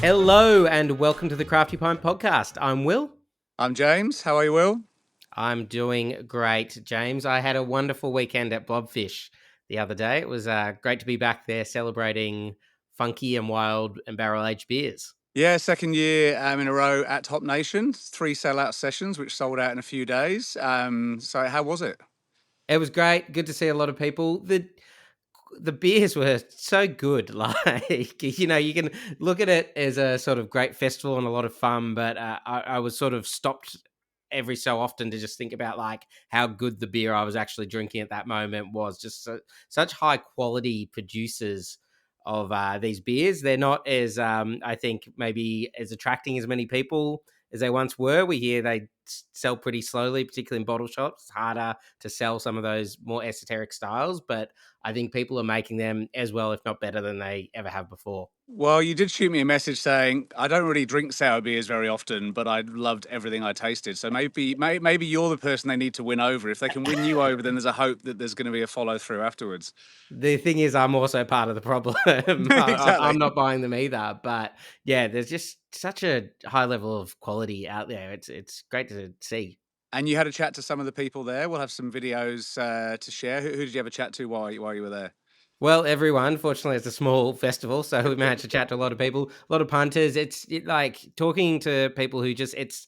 Hello and welcome to the Crafty Pint Podcast. I'm Will. I'm James. How are you, Will? I'm doing great, James. I had a wonderful weekend at Blobfish the other day. It was great to be back there celebrating funky and wild and barrel-aged beers. Yeah, second year in a row at Top Nation. 3 sellout sessions, which sold out in a few days. So how was it? It was great. Good to see a lot of people. The beers were so good. Like, you can look at it as a sort of great festival and a lot of fun, but I was sort of stopped every so often to just think about like how good the beer I was actually drinking at that moment was. Just such high quality producers of these beers. They're not as I think maybe as attracting as many people as they once were. We hear they sell pretty slowly, particularly in bottle shops. It's harder to sell some of those more esoteric styles, but I think people are making them as well, if not better, than they ever have before. Well, you did shoot me a message saying I don't really drink sour beers very often, but I loved everything I tasted. So maybe you're the person they need to win over. If they can win you over, then there's a hope that there's going to be a follow through afterwards. The thing is, I'm also part of the problem. I'm Exactly. not buying them either. But yeah, there's just such a high level of quality out there. It's great to see. And you had a chat to some of the people there. We'll have some videos to share. Who did you have a chat to while you were there? Well, everyone, fortunately, it's a small festival, so we managed to chat to a lot of people, a lot of punters. Like talking to people who just, it's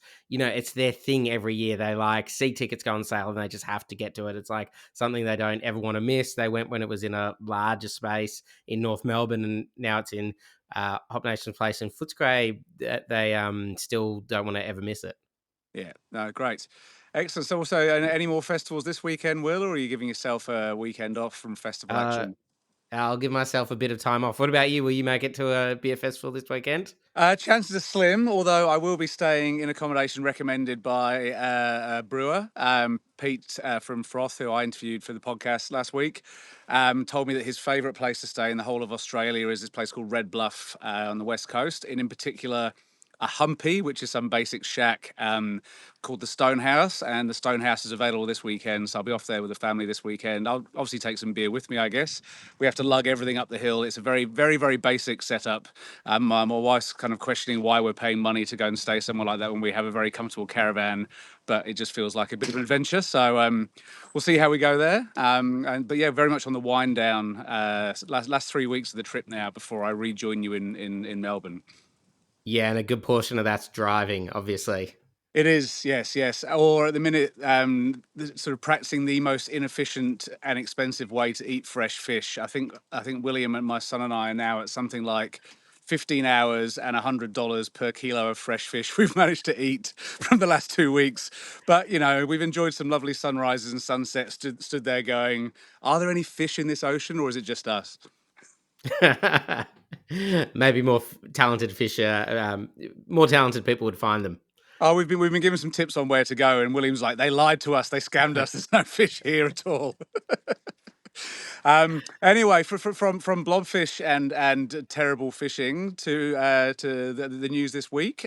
their thing every year. They like see tickets go on sale and they just have to get to it. It's like something they don't ever want to miss. They went when it was in a larger space in North Melbourne, and now it's in Hop Nation's place in Footscray. They still don't want to ever miss it. Yeah, no, great. Excellent. So, any more festivals this weekend, Will, or are you giving yourself a weekend off from festival Uh, action? I'll give myself a bit of time off. What about you? Will you make it to a beer festival this weekend? Chances are slim, although I will be staying in accommodation recommended by a brewer, Pete from Froth, who I interviewed for the podcast last week. Told me that his favourite place to stay in the whole of Australia is this place called Red Bluff on the west coast, and in particular, a humpy, which is some basic shack called the Stonehouse, and the Stonehouse is available this weekend. So I'll be off there with the family this weekend. I'll obviously take some beer with me, I guess. We have to lug everything up the hill. It's a very, very, very basic setup. My wife's kind of questioning why we're paying money to go and stay somewhere like that when we have a very comfortable caravan, but it just feels like a bit of an adventure. So we'll see how we go there. But yeah, very much on the wind down. Last 3 weeks of the trip now before I rejoin you in Melbourne. Yeah, and a good portion of that's driving, obviously. It is, yes, yes. Or at the minute, sort of practicing the most inefficient and expensive way to eat fresh fish. I think William and my son and I are now at something like 15 hours and $100 per kilo of fresh fish we've managed to eat from the last 2 weeks. But we've enjoyed some lovely sunrises and sunsets. Stood there going, are there any fish in this ocean, or is it just us? Maybe more talented fisher, more talented people would find them. Oh, we've been given some tips on where to go, and William's like, they lied to us, they scammed us. There's no fish here at all. Anyway, from blobfish and terrible fishing to the news this week,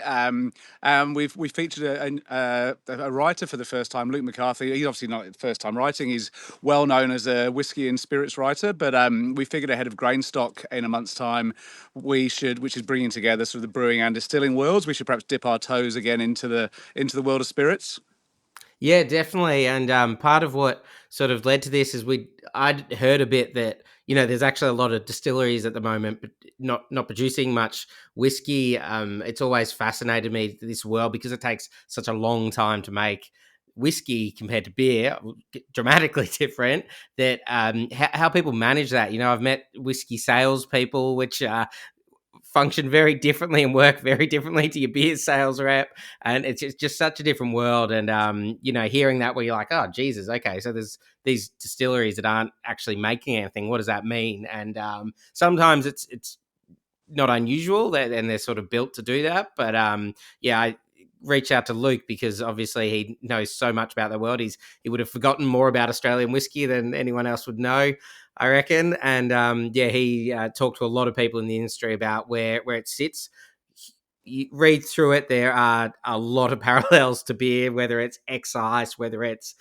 we featured a writer for the first time, Luke McCarthy. He's obviously not the first time writing. He's well known as a whiskey and spirits writer, but we figured ahead of Grainstock in a month's time, which is bringing together sort of the brewing and distilling worlds, we should perhaps dip our toes again into the world of spirits. Yeah, definitely. And part of what sort of led to this is I'd heard a bit that there's actually a lot of distilleries at the moment, but not producing much whiskey. It's always fascinated me this world because it takes such a long time to make whiskey compared to beer, dramatically different. That how people manage that. I've met whiskey salespeople, which function very differently and work very differently to your beer sales rep, and it's just such a different world. And hearing that, where you're like, oh Jesus, okay, so there's these distilleries that aren't actually making anything. What does that mean? And sometimes it's not unusual, and they're sort of built to do that. But yeah, I reach out to Luke because obviously he knows so much about the world. He would have forgotten more about Australian whiskey than anyone else would know, I reckon. And yeah, he talked to a lot of people in the industry about where it sits. You read through it, there are a lot of parallels to beer, whether it's excise, whether it's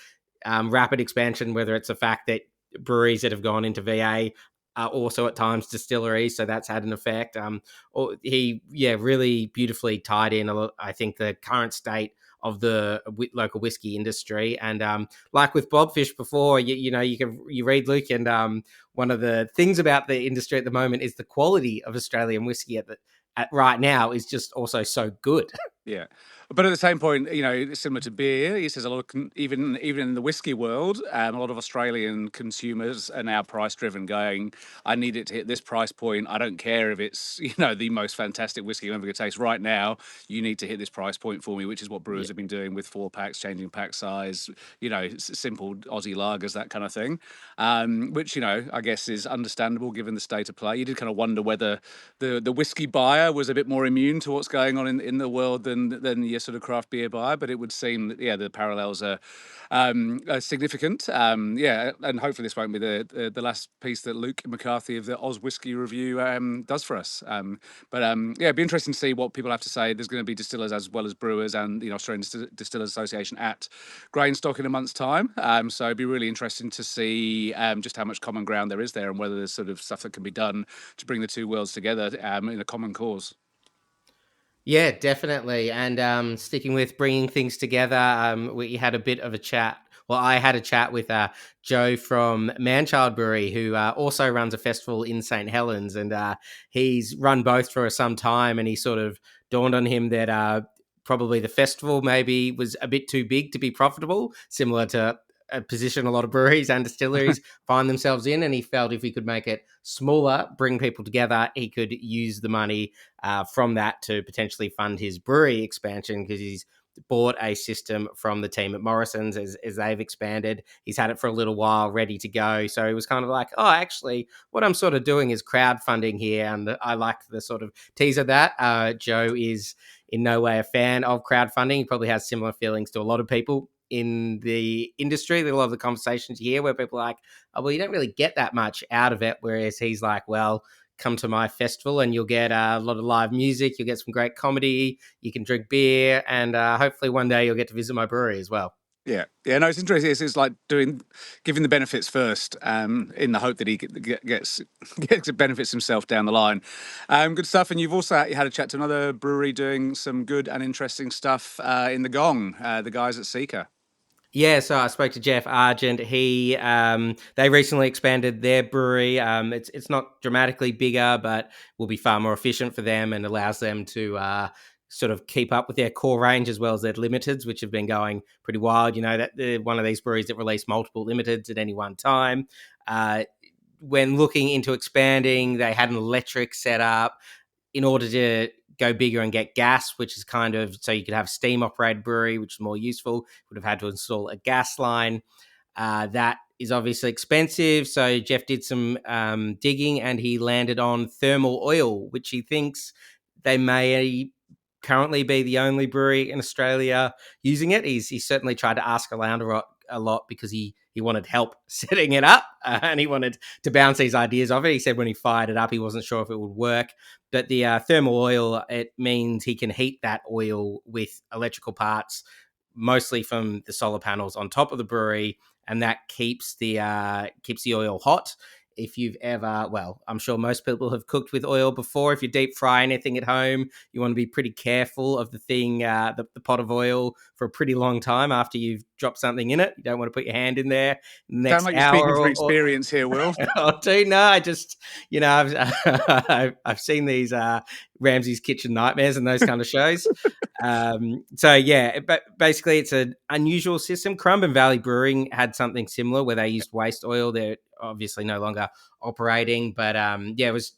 rapid expansion, whether it's the fact that breweries that have gone into VA are also at times distilleries, so that's had an effect. He, really beautifully tied in, I think, the current state of the local whiskey industry. And like with Blobfish before, you read, Luke, and one of the things about the industry at the moment is the quality of Australian whiskey at right now is just also so good. Yeah, but at the same point, it's similar to beer. He says a lot of even in the whiskey world, a lot of Australian consumers are now price driven. Going, I need it to hit this price point. I don't care if it's the most fantastic whiskey I'm ever going to taste. Right now, you need to hit this price point for me, which is what brewers Yeah. have been doing with 4 packs, changing pack size. Simple Aussie lagers, that kind of thing. Which I guess is understandable given the state of play. You did kind of wonder whether the whiskey buyer was a bit more immune to what's going on in the world than your sort of craft beer buyer, but it would seem that the parallels are significant. And hopefully this won't be the last piece that Luke McCarthy of the Oz Whiskey Review does for us. It'd be interesting to see what people have to say. There's going to be distillers as well as brewers and the Australian Distillers Association at Grainstock in a month's time. So it'd be really interesting to see just how much common ground there is there and whether there's sort of stuff that can be done to bring the two worlds together in a common cause. Yeah, definitely. And sticking with bringing things together, we had a bit of a chat. Well, I had a chat with Joe from Manchild Brewery, who also runs a festival in St. Helens. And he's run both for some time. And he sort of dawned on him that probably the festival maybe was a bit too big to be profitable, similar to a position a lot of breweries and distilleries find themselves in. And he felt if he could make it smaller, bring people together, he could use the money from that to potentially fund his brewery expansion, because he's bought a system from the team at Morrison's as they've expanded. He's had it for a little while, ready to go. So he was kind of like, oh, actually, what I'm sort of doing is crowdfunding here. And I liked the sort of teaser that. Joe is in no way a fan of crowdfunding. He probably has similar feelings to a lot of people in the industry. A lot of the conversations you hear where people are like, oh, well, you don't really get that much out of it. Whereas he's like, well, come to my festival and you'll get a lot of live music, you'll get some great comedy, you can drink beer, and hopefully one day you'll get to visit my brewery as well. Yeah, no, it's interesting. It's like giving the benefits first, in the hope that he gets benefits himself down the line. Good stuff. And you've also had a chat to another brewery doing some good and interesting stuff in the Gong, the guys at Seeker. Yeah, so I spoke to Jeff Argent. They recently expanded their brewery. It's not dramatically bigger, but will be far more efficient for them and allows them to sort of keep up with their core range as well as their limiteds, which have been going pretty wild. That they're one of these breweries that release multiple limiteds at any one time. When looking into expanding, they had an electric setup in order to go bigger and get gas, which is kind of so you could have steam operated brewery, which is more useful. Would have had to install a gas line. That is obviously expensive. So Jeff did some digging and he landed on thermal oil, which he thinks they may currently be the only brewery in Australia using it. He certainly tried to ask around a lot because he wanted help setting it up and he wanted to bounce these ideas off it. He said when he fired it up, he wasn't sure if it would work. But the thermal oil, it means he can heat that oil with electrical parts, mostly from the solar panels on top of the brewery, and that keeps the oil hot. If you've ever, well, I'm sure most people have cooked with oil before. If you deep fry anything at home, you want to be pretty careful of the thing, the pot of oil for a pretty long time after you've dropped something in it. You don't want to put your hand in there. Sound like you're speaking from experience here, Will. Oh, dude, no, I just, I've seen these Ramsay's Kitchen Nightmares and those kind of shows. But basically it's an unusual system. Currumbin Valley Brewing had something similar where they used waste oil. They're obviously no longer operating, but it was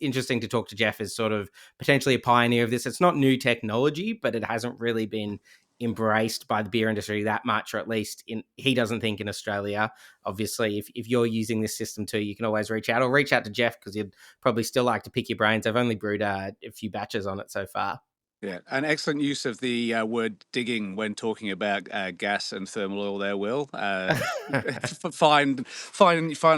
interesting to talk to Jeff as sort of potentially a pioneer of this. It's not new technology, but it hasn't really been embraced by the beer industry that much, or at least he doesn't think in Australia. Obviously, if you're using this system too, you can always reach out to Jeff because he'd probably still like to pick your brains. I've only brewed a few batches on it so far. Yeah, an excellent use of the word digging when talking about gas and thermal oil there, Will. Fine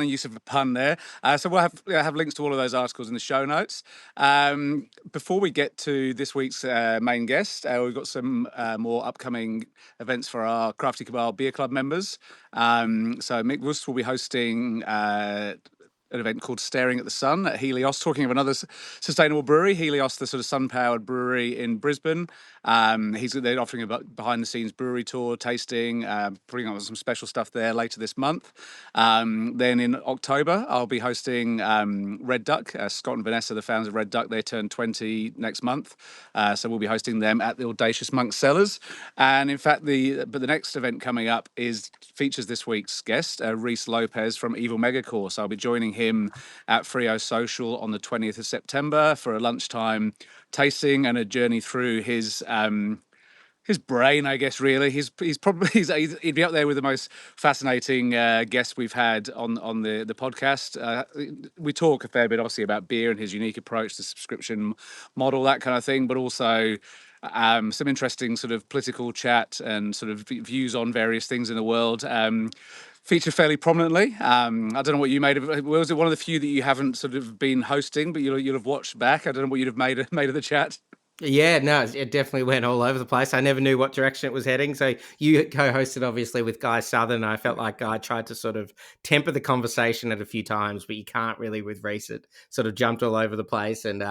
use of a pun there. So we'll have links to all of those articles in the show notes. Before we get to this week's main guest, we've got some more upcoming events for our Crafty Cabal Beer Club members. So Mick Rust will be hosting an event called Staring at the Sun at Helios, talking of another sustainable brewery, Helios, the sort of sun-powered brewery in Brisbane. They're offering a behind-the-scenes brewery tour, tasting, putting on some special stuff there later this month. Then in October, I'll be hosting Red Duck. Scott and Vanessa, the founders of Red Duck, they turn 20 next month, so we'll be hosting them at the Audacious Monk Cellars. And in fact, the next event coming up features this week's guest, Reese Lopez from Evil Megacore. So I'll be joining him at Frio Social on the 20th of September for a lunchtime tasting and a journey through his brain, I guess. Really, he'd be up there with the most fascinating guests we've had on the podcast. We talk a fair bit, obviously, about beer and his unique approach to subscription model, that kind of thing, but also some interesting sort of political chat and sort of views on various things in the world. Featured fairly prominently. I don't know what you made of it. Was it one of the few that you haven't sort of been hosting, but you'll have watched back? I don't know what you'd have made of the chat. Yeah, no, it definitely went all over the place. I never knew what direction it was heading. So you co-hosted obviously with Guy Southern. I felt like Guy tried to sort of temper the conversation at a few times, but you can't really with Reese. It sort of jumped all over the place, and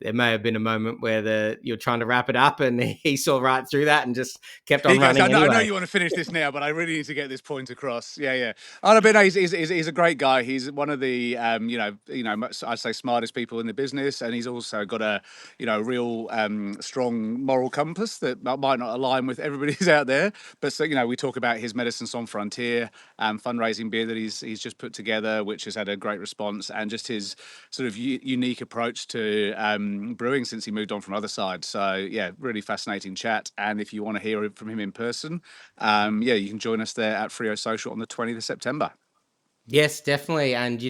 there may have been a moment where you're trying to wrap it up, and he saw right through that and just kept on He goes, running I know anyway. you want to finish this now, but I really need to get this point across. Yeah, yeah. Oh, no, but he's a great guy. He's one of the, I'd say smartest people in the business, and he's also got a, real strong moral compass that might not align with everybody's out there. But so, we talk about his Medicine Sans Frontier fundraising beer that he's just put together, which has had a great response, and just his sort of unique approach to brewing since he moved on from other sides. So yeah, really fascinating chat. And if you want to hear from him in person, you can join us there at Frio Social on the 20th of September. Yes, definitely. And,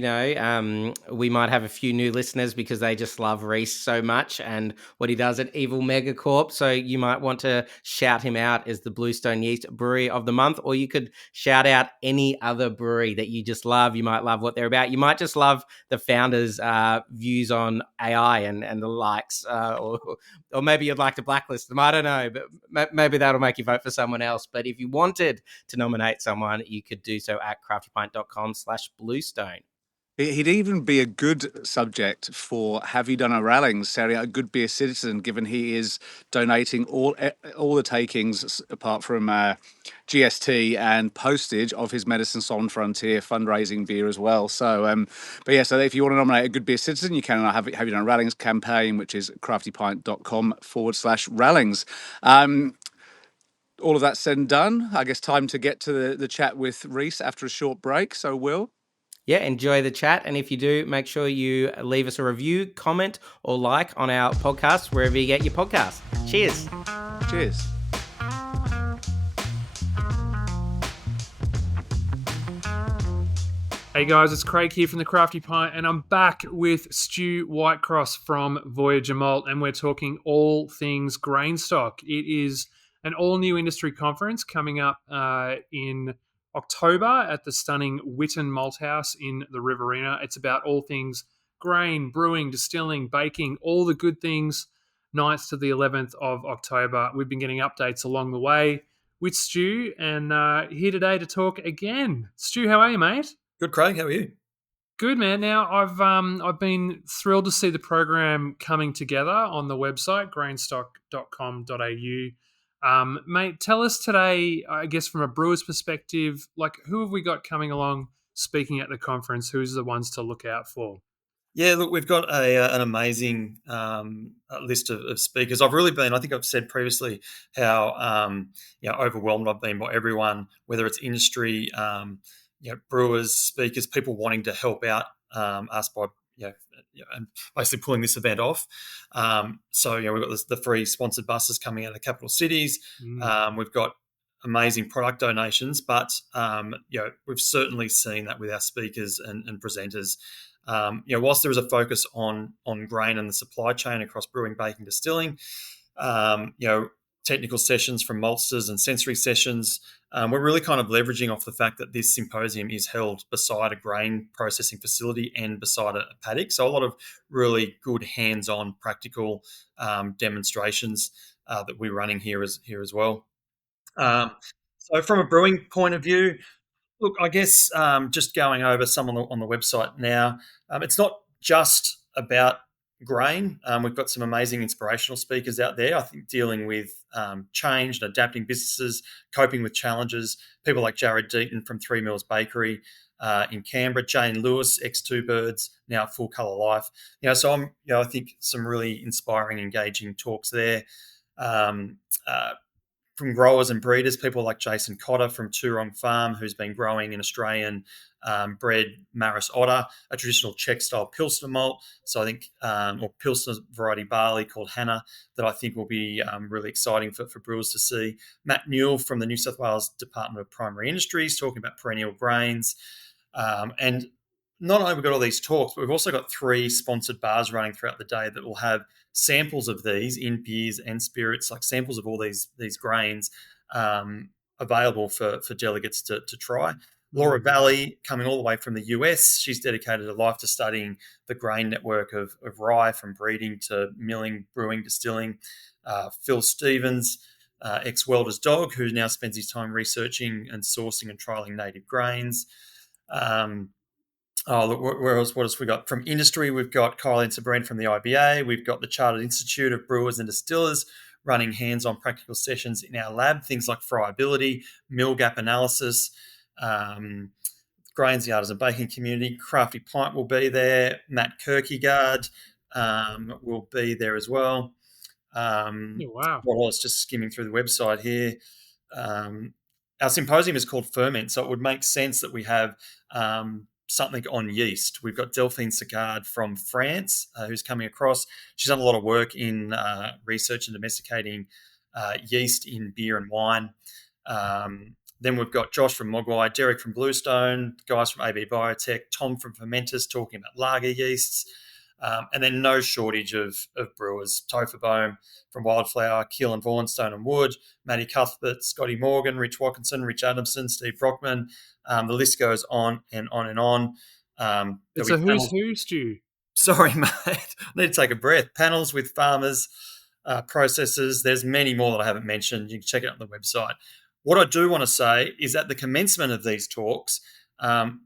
we might have a few new listeners because they just love Reese so much and what he does at Evil Megacorp. So you might want to shout him out as the Bluestone Yeast Brewery of the Month, or you could shout out any other brewery that you just love. You might love what they're about. You might just love the founders' views on AI and the likes, or maybe you'd like to blacklist them. I don't know, but maybe that'll make you vote for someone else. But if you wanted to nominate someone, you could do so at craftypint.com/bluestone. He'd even be a good subject for Have You Done a Rallings, Sarah, a good beer citizen, given he is donating all the takings apart from GST and postage of his Medicine Sans Frontier fundraising beer as well. So, so if you want to nominate a good beer citizen, you can have You Done a Rallings campaign, which is craftypint.com/rallings. All of that said and done, I guess time to get to the chat with Reese after a short break. So, Will? Yeah, enjoy the chat. And if you do, make sure you leave us a review, comment, or like on our podcast, wherever you get your podcast. Cheers. Cheers. Hey guys, it's Craig here from the Crafty Pint, and I'm back with Stu Whitecross from Voyager Malt, and we're talking all things grain stock. It is an all-new industry conference coming up in October at the stunning Witten Malt House in the Riverina. It's about all things grain, brewing, distilling, baking, all the good things, 9th to the 11th of October. We've been getting updates along the way with Stu, and here today to talk again. Stu, how are you, mate? Good, Craig. How are you? Good, man. Now, I've been thrilled to see the program coming together on the website, grainstock.com.au. Mate, tell us today, I guess from a brewer's perspective, like who have we got coming along speaking at the conference? Who's the ones to look out for? Yeah, look, we've got an amazing list of speakers. I think I've said previously how overwhelmed I've been by everyone, whether it's industry, brewers, speakers, people wanting to help out us by and basically pulling this event off. We've got the free sponsored buses coming out of the capital cities. We've got amazing product donations, but we've certainly seen that with our speakers and presenters. Whilst there is a focus on grain and the supply chain across brewing, baking, distilling, technical sessions from maltsters and sensory sessions. We're really kind of leveraging off the fact that this symposium is held beside a grain processing facility and beside a paddock. So a lot of really good hands-on practical demonstrations that we're running here as well. So from a brewing point of view, look, I guess just going over some on the website now, it's not just about grain. We've got some amazing inspirational speakers out there, I think, dealing with change and adapting businesses, coping with challenges. People like Jared Deaton from Three Mills Bakery in Canberra, Jane Lewis, X2 Birds, now Full Colour Life. So I think some really inspiring, engaging talks there. From growers and breeders, people like Jason Cotter from Toorong Farm, who's been growing an Australian bred Maris Otter, a traditional Czech-style Pilsner malt. So I think, or Pilsner variety barley called Hannah, that I think will be really exciting for brewers to see. Matt Newell from the New South Wales Department of Primary Industries talking about perennial grains. And not only have we got all these talks, but we've also got 3 sponsored bars running throughout the day that will have samples of these in beers and spirits, like samples of all these grains available for delegates to try. Laura Valley, coming all the way from the US, she's dedicated a life to studying the grain network of rye, from breeding to milling, brewing, distilling. Phil Stevens, ex-welder's dog, who now spends his time researching and sourcing and trialling native grains. Look, what else we got? From industry, we've got Kyle and Sabrina from the IBA. We've got the Chartered Institute of Brewers and Distillers running hands-on practical sessions in our lab, things like friability, mill gap analysis, grains, the artisan baking community. Crafty Pint will be there. Matt Kierkegaard will be there as well. Wow. What else? Just skimming through the website here. Our symposium is called Ferment, so it would make sense that we have something on yeast. We've got Delphine Sagard from France, who's coming across. She's done a lot of work in research and domesticating yeast in beer and wine. Then we've got Josh from Mogwai, Derek from Bluestone, guys from AB Biotech, Tom from Fermentus talking about lager yeasts. And then no shortage of brewers. Topher Bohm from Wildflower, Keelan Vaughan, Stone and Wood, Matty Cuthbert, Scotty Morgan, Rich Watkinson, Rich Adamson, Steve Brockman. The list goes on and on and on. It's a who's who, Stu. Sorry, mate. I need to take a breath. Panels with farmers, processors. There's many more that I haven't mentioned. You can check it out on the website. What I do want to say is at the commencement of these talks,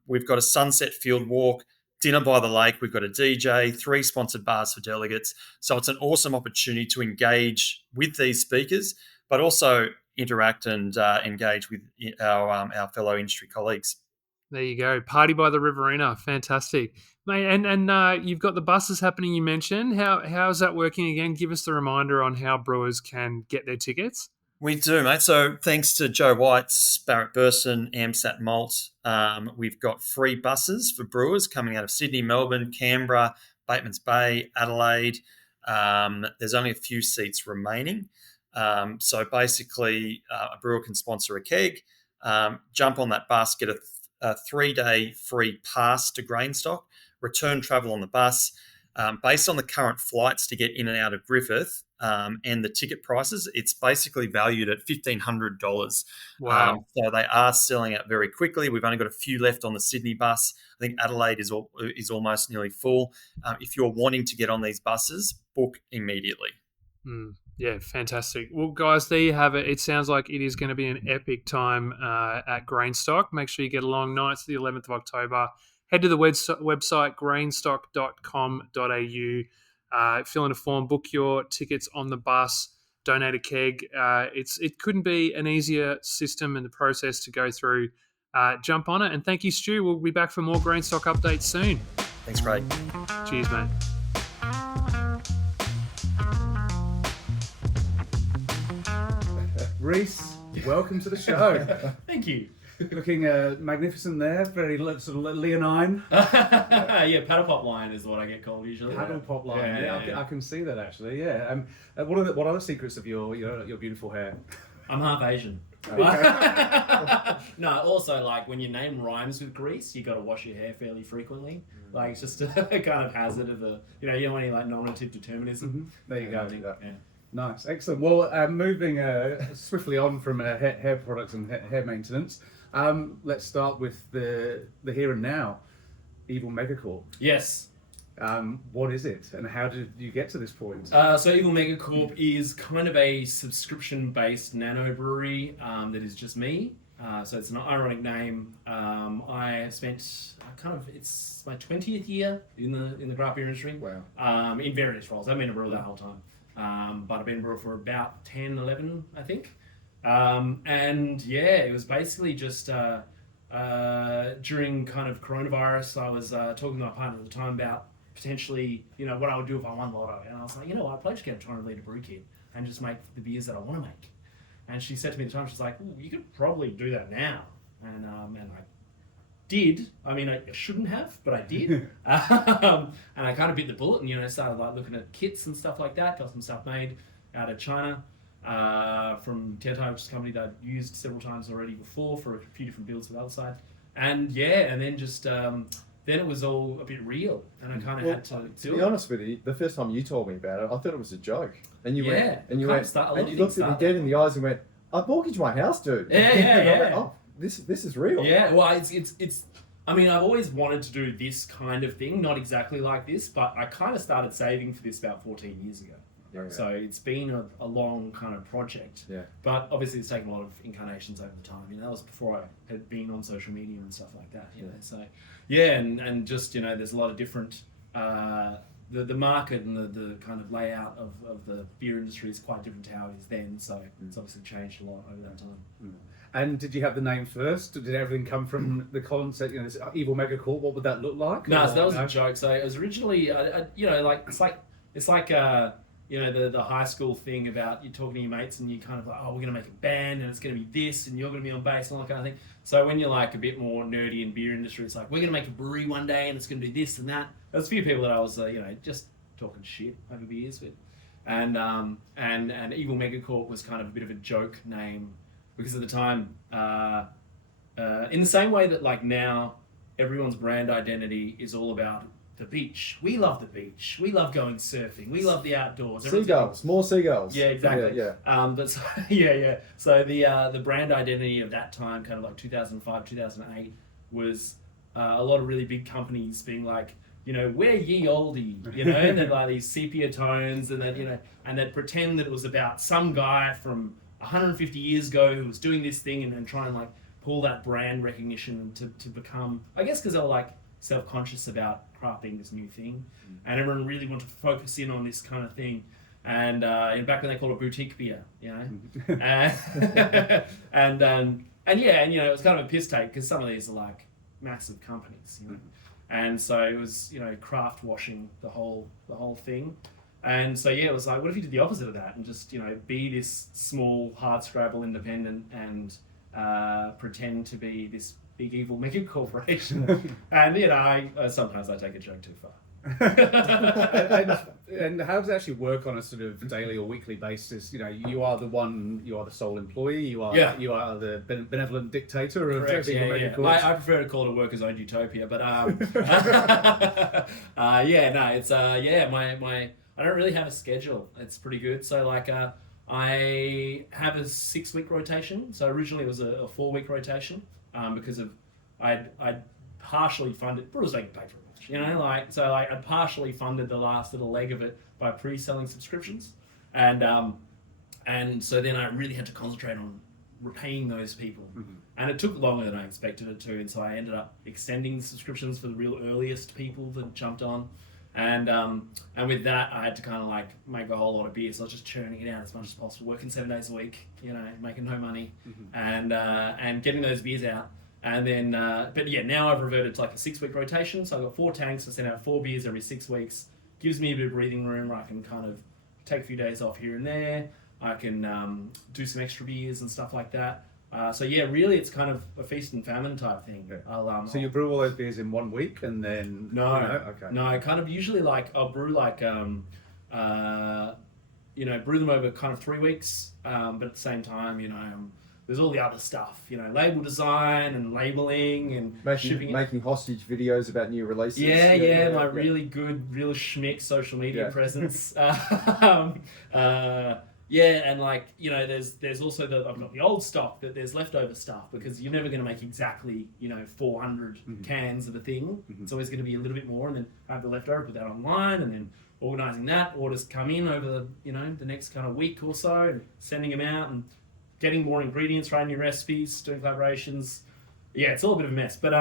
we've got a sunset field walk, dinner by the lake. We've got a DJ, 3 sponsored bars for delegates. So it's an awesome opportunity to engage with these speakers, but also interact and engage with our fellow industry colleagues. There you go. Party by the Riverina. Fantastic. Mate, and you've got the buses happening, you mentioned. How is that working again? Give us the reminder on how brewers can get their tickets. We do, mate. So thanks to Joe White's, Barrett Burson, AMSAT Malt, we've got free buses for brewers coming out of Sydney, Melbourne, Canberra, Batemans Bay, Adelaide. There's only a few seats remaining. So basically, a brewer can sponsor a keg, jump on that bus, get a 3-day free pass to Grainstock, return travel on the bus. Based on the current flights to get in and out of Griffith and the ticket prices, it's basically valued at $1,500. Wow. So they are selling out very quickly. We've only got a few left on the Sydney bus. I think Adelaide is almost nearly full. If you're wanting to get on these buses, book immediately. Yeah, fantastic. Well, guys, there you have it. It sounds like it is going to be an epic time at Grainstock. Make sure you get along. 9th to the 11th of October. Head to the website, grainstock.com.au, fill in a form, book your tickets on the bus, donate a keg. It couldn't be an easier system and the process to go through. Jump on it. And thank you, Stu. We'll be back for more Grainstock updates soon. Thanks, Craig. Cheers, mate. Reese, welcome to the show. Thank you. Looking magnificent there, very sort of leonine. Yeah, paddle pop line is what I get called usually. Paddle pop line. Yeah. I can see that actually. Yeah. What are the secrets of your beautiful hair? I'm half Asian. No, also like when your name rhymes with grease, you got to wash your hair fairly frequently. Like it's just a kind of hazard of you don't want any like nominative determinism. There you go. Yeah. Nice, excellent. Well, moving swiftly on from hair products and hair maintenance, let's start with the here and now. Evil Megacorp. Yes. What is it, and how did you get to this point? So Evil Megacorp is kind of a subscription-based nano brewery that is just me. So it's an ironic name. I spent it's my 20th year in the craft beer industry. Wow. In various roles. I've been a brewer that whole time. But I've been a brewer for about 10, 11, I think. And yeah, it was basically just during kind of coronavirus, I was talking to my partner at the time about potentially, what I would do if I won Lotto. And I was like, I'd probably just get a 200 litre brew kit and just make the beers that I want to make. And she said to me at the time, she's like, "Ooh, you could probably do that now." And I did. I mean, I shouldn't have, but I did. And I kind of bit the bullet and, started like looking at kits and stuff like that. Got some stuff made out of China from Tietai, which is a company that I've used several times already before for a few different builds for the other side. And yeah, and then just then it was all a bit real, and I kind of had to do it. To be honest with you, the first time you told me about it, I thought it was a joke. And you Yeah, and you looked at me dead in the eyes and went, "I mortgaged my house, dude." Yeah. And I went, "Oh, this is real." Yeah, well, it's. I mean, I've always wanted to do this kind of thing, not exactly like this, but I kind of started saving for this about 14 years ago. Yeah. So it's been a long kind of project. Yeah. But obviously it's taken a lot of incarnations over the time. That was before I had been on social media and stuff like that. So yeah, and just there's a lot of different the market and the kind of layout of the beer industry is quite different to how it is then. So it's obviously changed a lot over that time. And did you have the name first? Did everything come from the concept? This Evil Megacorp. What would that look like? No, so that was a joke. So it was originally, it's like the high school thing about you talking to your mates and you kind of like, oh, we're going to make a band and it's going to be this and you're going to be on bass and all that kind of thing. So when you're like a bit more nerdy in beer industry, it's like, we're going to make a brewery one day and it's going to do this and that. There's a few people that I was, just talking shit over beers with. And Evil Megacorp was kind of a bit of a joke name because at the time, in the same way that like now everyone's brand identity is all about the beach. We love the beach. We love going surfing. We love the outdoors. Seagulls, more seagulls. Yeah, exactly. Yeah. But so, yeah. So the brand identity of that time, kind of like 2005, 2008, was a lot of really big companies being like, we're ye olde, and then like these sepia tones, and then and they'd pretend that it was about some guy from 150 years ago who was doing this thing, and then try and like pull that brand recognition to become, I guess, because they were like self-conscious about craft being this new thing, and everyone really wanted to focus in on this kind of thing. And back when they called it boutique beer, and it was kind of a piss take because some of these are like massive companies, and so it was craft washing the whole thing. And so yeah, it was like, what if you did the opposite of that and just be this small hard scrabble independent and pretend to be this big evil mega corporation. And I sometimes I take a joke too far. and how does it actually work on a sort of daily or weekly basis? You are the sole employee. You are the benevolent dictator of Correct, Evil Megacorp. I prefer to call it a workers' owned utopia, but I don't really have a schedule. It's pretty good. So like I have a 6-week rotation. So originally it was a 4-week rotation because of I'd partially funded. Brewers don't get paid for much, So I partially funded the last little leg of it by pre-selling subscriptions, and so then I really had to concentrate on repaying those people, and it took longer than I expected it to, and so I ended up extending the subscriptions for the real earliest people that jumped on. And with that, I had to kind of like make a whole lot of beer. So I was just churning it out as much as possible, working 7 days a week, making no money, and getting those beers out. And then, but yeah, now I've reverted to like a 6-week rotation. So I've got 4 tanks. I send out 4 beers every 6 weeks. Gives me a bit of breathing room where I can kind of take a few days off here and there. I can do some extra beers and stuff like that. So yeah, really, it's kind of a feast and famine type thing. Okay. So you brew all those beers in 1 week, and then no, okay. No, I kind of usually I'll brew brew them over kind of 3 weeks, but at the same time, there's all the other stuff, you know, label design and labeling and shipping it. Making hostage videos about new releases. My really good, real schmick social media presence. And like, you know, there's also I've got the old stock that there's leftover stuff, because you're never going to make exactly, you know, 400 cans of a thing. It's always going to be a little bit more, and then I have the leftover, put that online, and then organising that. Orders come in over, you know, the next kind of week or so, and sending them out and getting more ingredients, writing new recipes, doing collaborations. Yeah, it's all a bit of a mess. But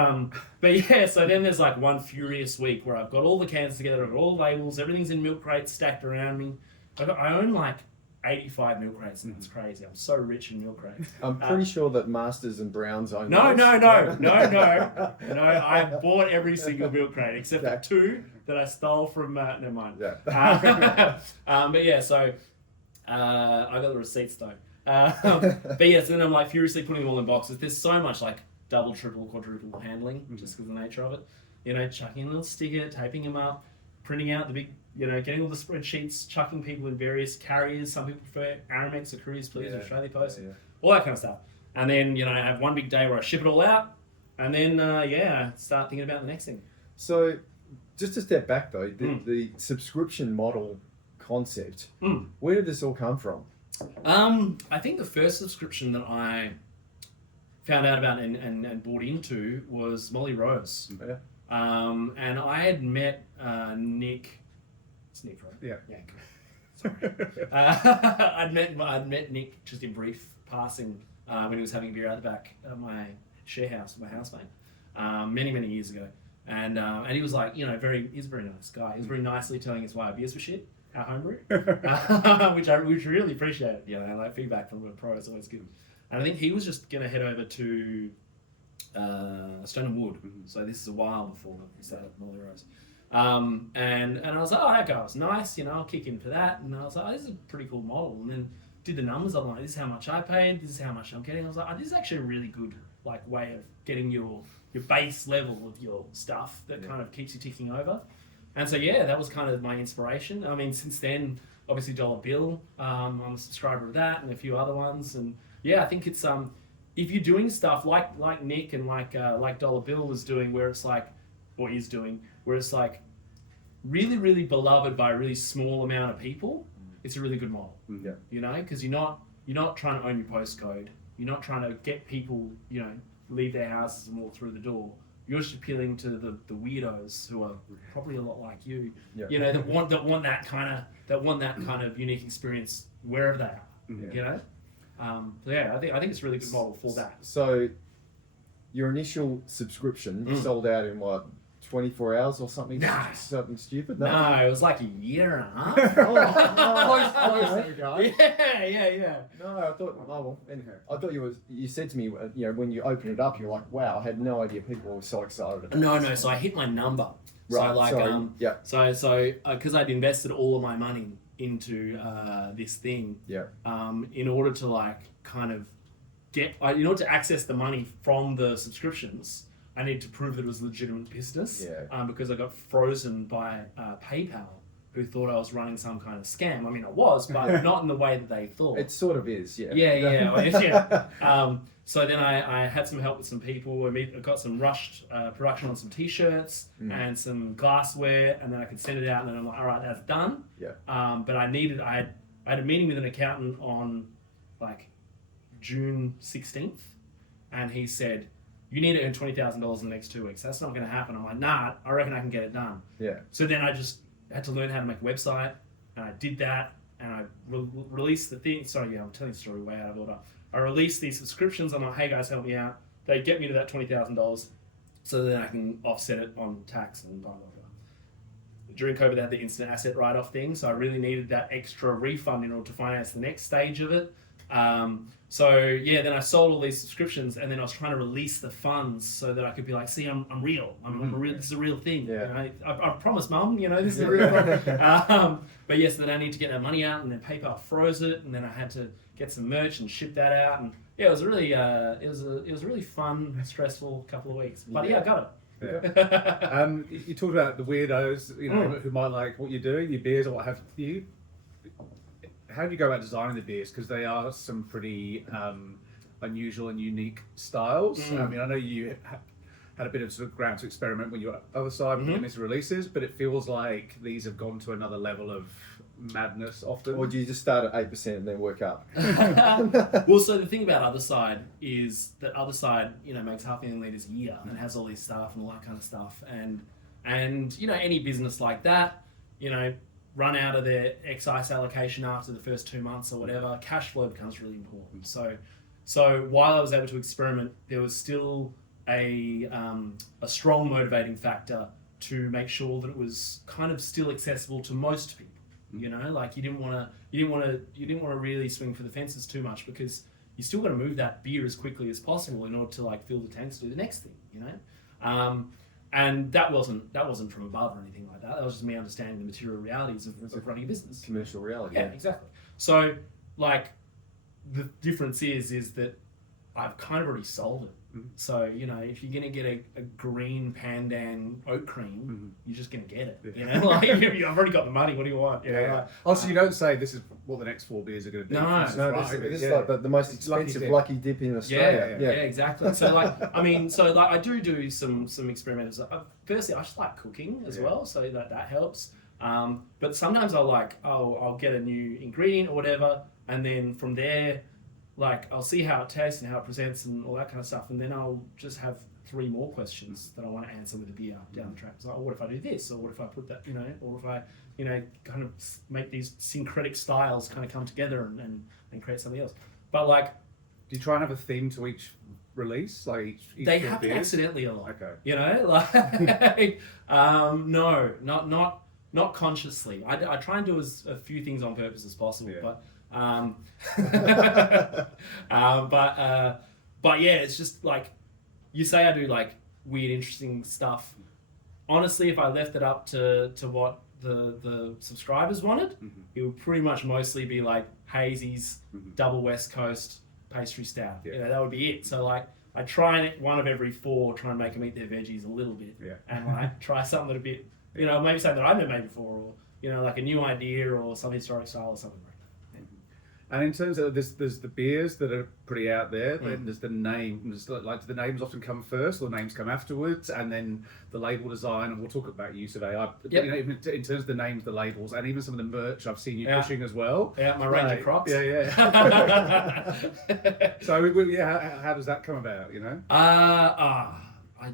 yeah, so then there's like one furious week where I've got all the cans together, I've got all the labels, everything's in milk crates stacked around me. I own like 85 milk crates, and it's crazy. I'm so rich in milk crates. I'm pretty sure that Masters and Browns own No. those. I bought every single milk crate except for 2 that I stole from. Never mind. Yeah. But yeah, so I got the receipts though. But yeah, so then I'm like furiously putting them all in boxes. There's so much like double, triple, quadruple handling just because of the nature of it. You know, chucking a little sticker, taping them up, printing out the big, you know, getting all the spreadsheets, chucking people in various carriers. Some people prefer Aramex or Couriers Please or Australia Post, all that kind of stuff. And then, you know, I have one big day where I ship it all out, and then I start thinking about the next thing. So, just to step back though, the subscription model concept, where did this all come from? I think the first subscription that I found out about and bought into was Molly Rose. Yeah. And I had met Nick. It's Nick, right? Yeah. Yeah. Sorry. I'd met Nick just in brief passing when he was having a beer out the back of my share house with my housemate many years ago. And he was like, you know, he's a very nice guy. He was very nicely telling us why our beers were shit, our homebrew, which I really appreciated. You know, like feedback from a pro is always good. And I think he was just going to head over to Stone and Wood. So this is a while before we started Molly Rose. And I was like, oh, that guy was nice, you know, I'll kick in for that. And I was like, oh, this is a pretty cool model. And then did the numbers. I'm like, this is how much I paid, this is how much I'm getting. I was like, oh, this is actually a really good like way of getting your base level of your stuff that kind of keeps you ticking over. And so yeah, that was kind of my inspiration. I mean, since then, obviously Dollar Bill, I'm a subscriber of that and a few other ones. And yeah, I think it's if you're doing stuff like Nick and like Dollar Bill was doing, where it's like, or is doing, where it's like really, really beloved by a really small amount of people, it's a really good model. Yeah. You know, because you're not trying to own your postcode. You're not trying to get people, you know, leave their houses and walk through the door. You're just appealing to the weirdos who are probably a lot like you. Yeah. You know, that want that kind of unique experience wherever they are. You know. So yeah, I think it's a really good model for that. So, your initial subscription sold out in what, 24 hours or something? Nah. Something stupid? No, it was like a year and a half. Yeah. No, I thought. I thought you said to me, you know, when you opened it up, you're like, wow, I had no idea people were so excited about No. this. So I hit my number. Right. So like, sorry. So because I'd invested all of my money into this thing. Yeah. In order to like kind of in order to access the money from the subscriptions, I need to prove that it was a legitimate business. Yeah. Because I got frozen by PayPal, who thought I was running some kind of scam. I mean, I was, but not in the way that they thought. It sort of is, yeah. Yeah. So then I had some help with some people. I got some rushed production on some T-shirts and some glassware, and then I could send it out. And then I'm like, all right, that's done. Yeah. But I had a meeting with an accountant on like June 16th, and he said, you need to earn $20,000 in the next 2 weeks. That's not going to happen. I'm like, nah, I reckon I can get it done. Yeah. So then I just had to learn how to make a website, and I did that, and I released the thing. Sorry, yeah, I'm telling the story way out of order. I released these subscriptions. I'm like, hey guys, help me out. They get me to that $20,000, so then I can offset it on tax and blah, blah, blah. During COVID, they had the instant asset write-off thing, so I really needed that extra refund in order to finance the next stage of it. So yeah, then I sold all these subscriptions, and then I was trying to release the funds so that I could be like, see, I'm real. I'm real. This is a real thing. Yeah. You know, I promise, Mum. You know, this is a real thing. But yes, then I need to get that money out, and then PayPal froze it, and then I had to get some merch and ship that out, and yeah, it was really it was a really fun, stressful couple of weeks. But yeah, I got it. Yeah. You talked about the weirdos, you know, who might like what you're doing, your beers or what have you. How do you go about designing the beers? Because they are some pretty unusual and unique styles. Mm. I mean, I know you had a bit of sort of ground to experiment when you were other side Mm-hmm. putting these releases, but it feels like these have gone to another level of madness often. Or do you just start at 8% and then work up? Well, so the thing about Other Side is that Other Side, makes 500,000 litres a year and has all these staff and all that kind of stuff. And any business like that, run out of their excise allocation after the first 2 months or whatever, cash flow becomes really important. So while I was able to experiment, there was still a strong motivating factor to make sure that it was kind of still accessible to most people. Like you didn't want to really swing for the fences too much, because you still got to move that beer as quickly as possible in order to like fill the tanks to do the next thing. And that wasn't from above or anything like that. That was just me understanding the material realities of running a business. Commercial reality. Yeah, exactly. So like the difference is that I've kind of already sold it. Mm-hmm. So, if you're going to get a green Pandan oat cream, you're just going to get it. Like, I've already got the money. What do you want? Yeah. Also, you don't say this is what the next 4 beers are going to do. No. This is No, right. this is like the most expensive lucky dip in Australia. Yeah, exactly. So I do some experimenters. Firstly, I just like cooking as well, so that helps. But sometimes I'll get a new ingredient or whatever, and then from there, like I'll see how it tastes and how it presents and all that kind of stuff, and then I'll just have 3 more questions that I want to answer with the beer down the track. It's like, what if I do this, or what if I put that, or if I, kind of make these syncretic styles kind of come together and create something else. But like, do you try and have a theme to each release? Like each they 4 happen beers? accidentally a lot. Okay. No, not consciously. I try and do a few things on purpose as possible, but yeah, it's just like you say I do like weird, interesting stuff. Honestly, if I left it up to what the subscribers wanted, it would pretty much mostly be like hazies, double West Coast, pastry stout. Yeah. That would be it. So like I try and one of every 4 try and make them eat their veggies a little bit, and like try something a bit, maybe something that I've never made before, or like a new idea or some historic style or something. And in terms of there's the beers that are pretty out there, then there's the names. Like do the names often come first, or the names come afterwards, and then the label design. And we'll talk about you today. Even in terms of the names, the labels, and even some of the merch I've seen you pushing as well. Yeah, my range of Crocs. Yeah. So how does that come about?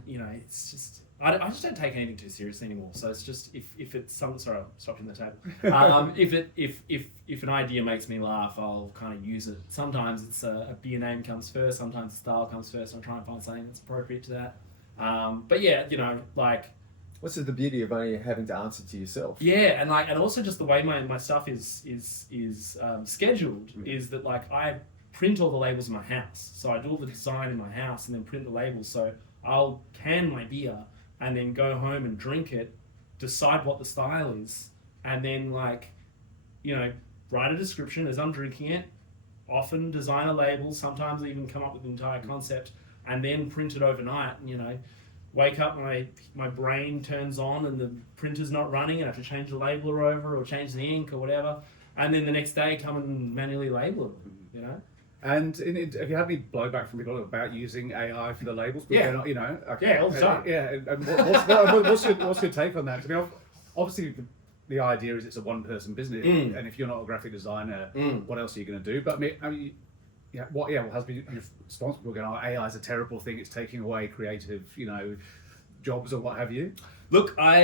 It's just. I just don't take anything too seriously anymore. So it's just if it's some sorry, I stopped in the table. If an idea makes me laugh, I'll kind of use it. Sometimes it's a beer name comes first. Sometimes the style comes first. I'll try and find something that's appropriate to that. But yeah, like. What's the beauty of only having to answer to yourself? Yeah, and also just the way my stuff is scheduled is that like I print all the labels in my house. So I do all the design in my house and then print the labels. So I'll can my beer and then go home and drink it, decide what the style is, and then write a description as I'm drinking it, often design a label, sometimes even come up with an entire concept, and then print it overnight. Wake up, my brain turns on and the printer's not running, and I have to change the labeler over or change the ink or whatever, and then the next day come and manually label it, And have you had any blowback from people about using AI for the labels? Yeah. All the time. And what's your take on that? I mean, obviously, the idea is it's a one-person business, and if you're not a graphic designer, what else are you going to do? But what has been your response? People going, AI is a terrible thing. It's taking away creative, jobs or what have you. Look, how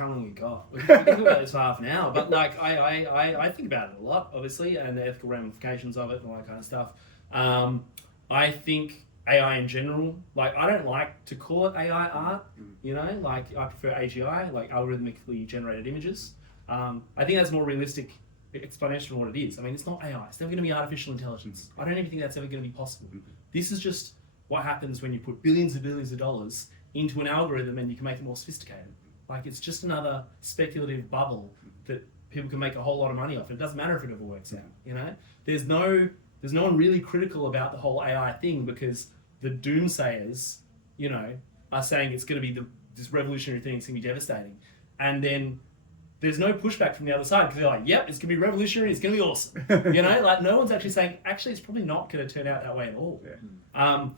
long you got? We can think about this for half an hour, but like I think about it a lot, obviously, and the ethical ramifications of it and all that kind of stuff. I think AI in general, like I don't like to call it AI art, like I prefer AGI, like algorithmically generated images. I think that's a more realistic explanation of what it is. I mean, it's not AI, it's never going to be artificial intelligence. I don't even think that's ever going to be possible. This is just what happens when you put billions and billions of dollars into an algorithm and you can make it more sophisticated. Like it's just another speculative bubble that people can make a whole lot of money off. It doesn't matter if it ever works out, There's no one really critical about the whole AI thing because the doomsayers, are saying it's going to be this revolutionary thing, it's going to be devastating. And then there's no pushback from the other side because they're like, yep, it's going to be revolutionary, it's going to be awesome. You know, like no one's actually saying, actually, it's probably not going to turn out that way at all. Yeah.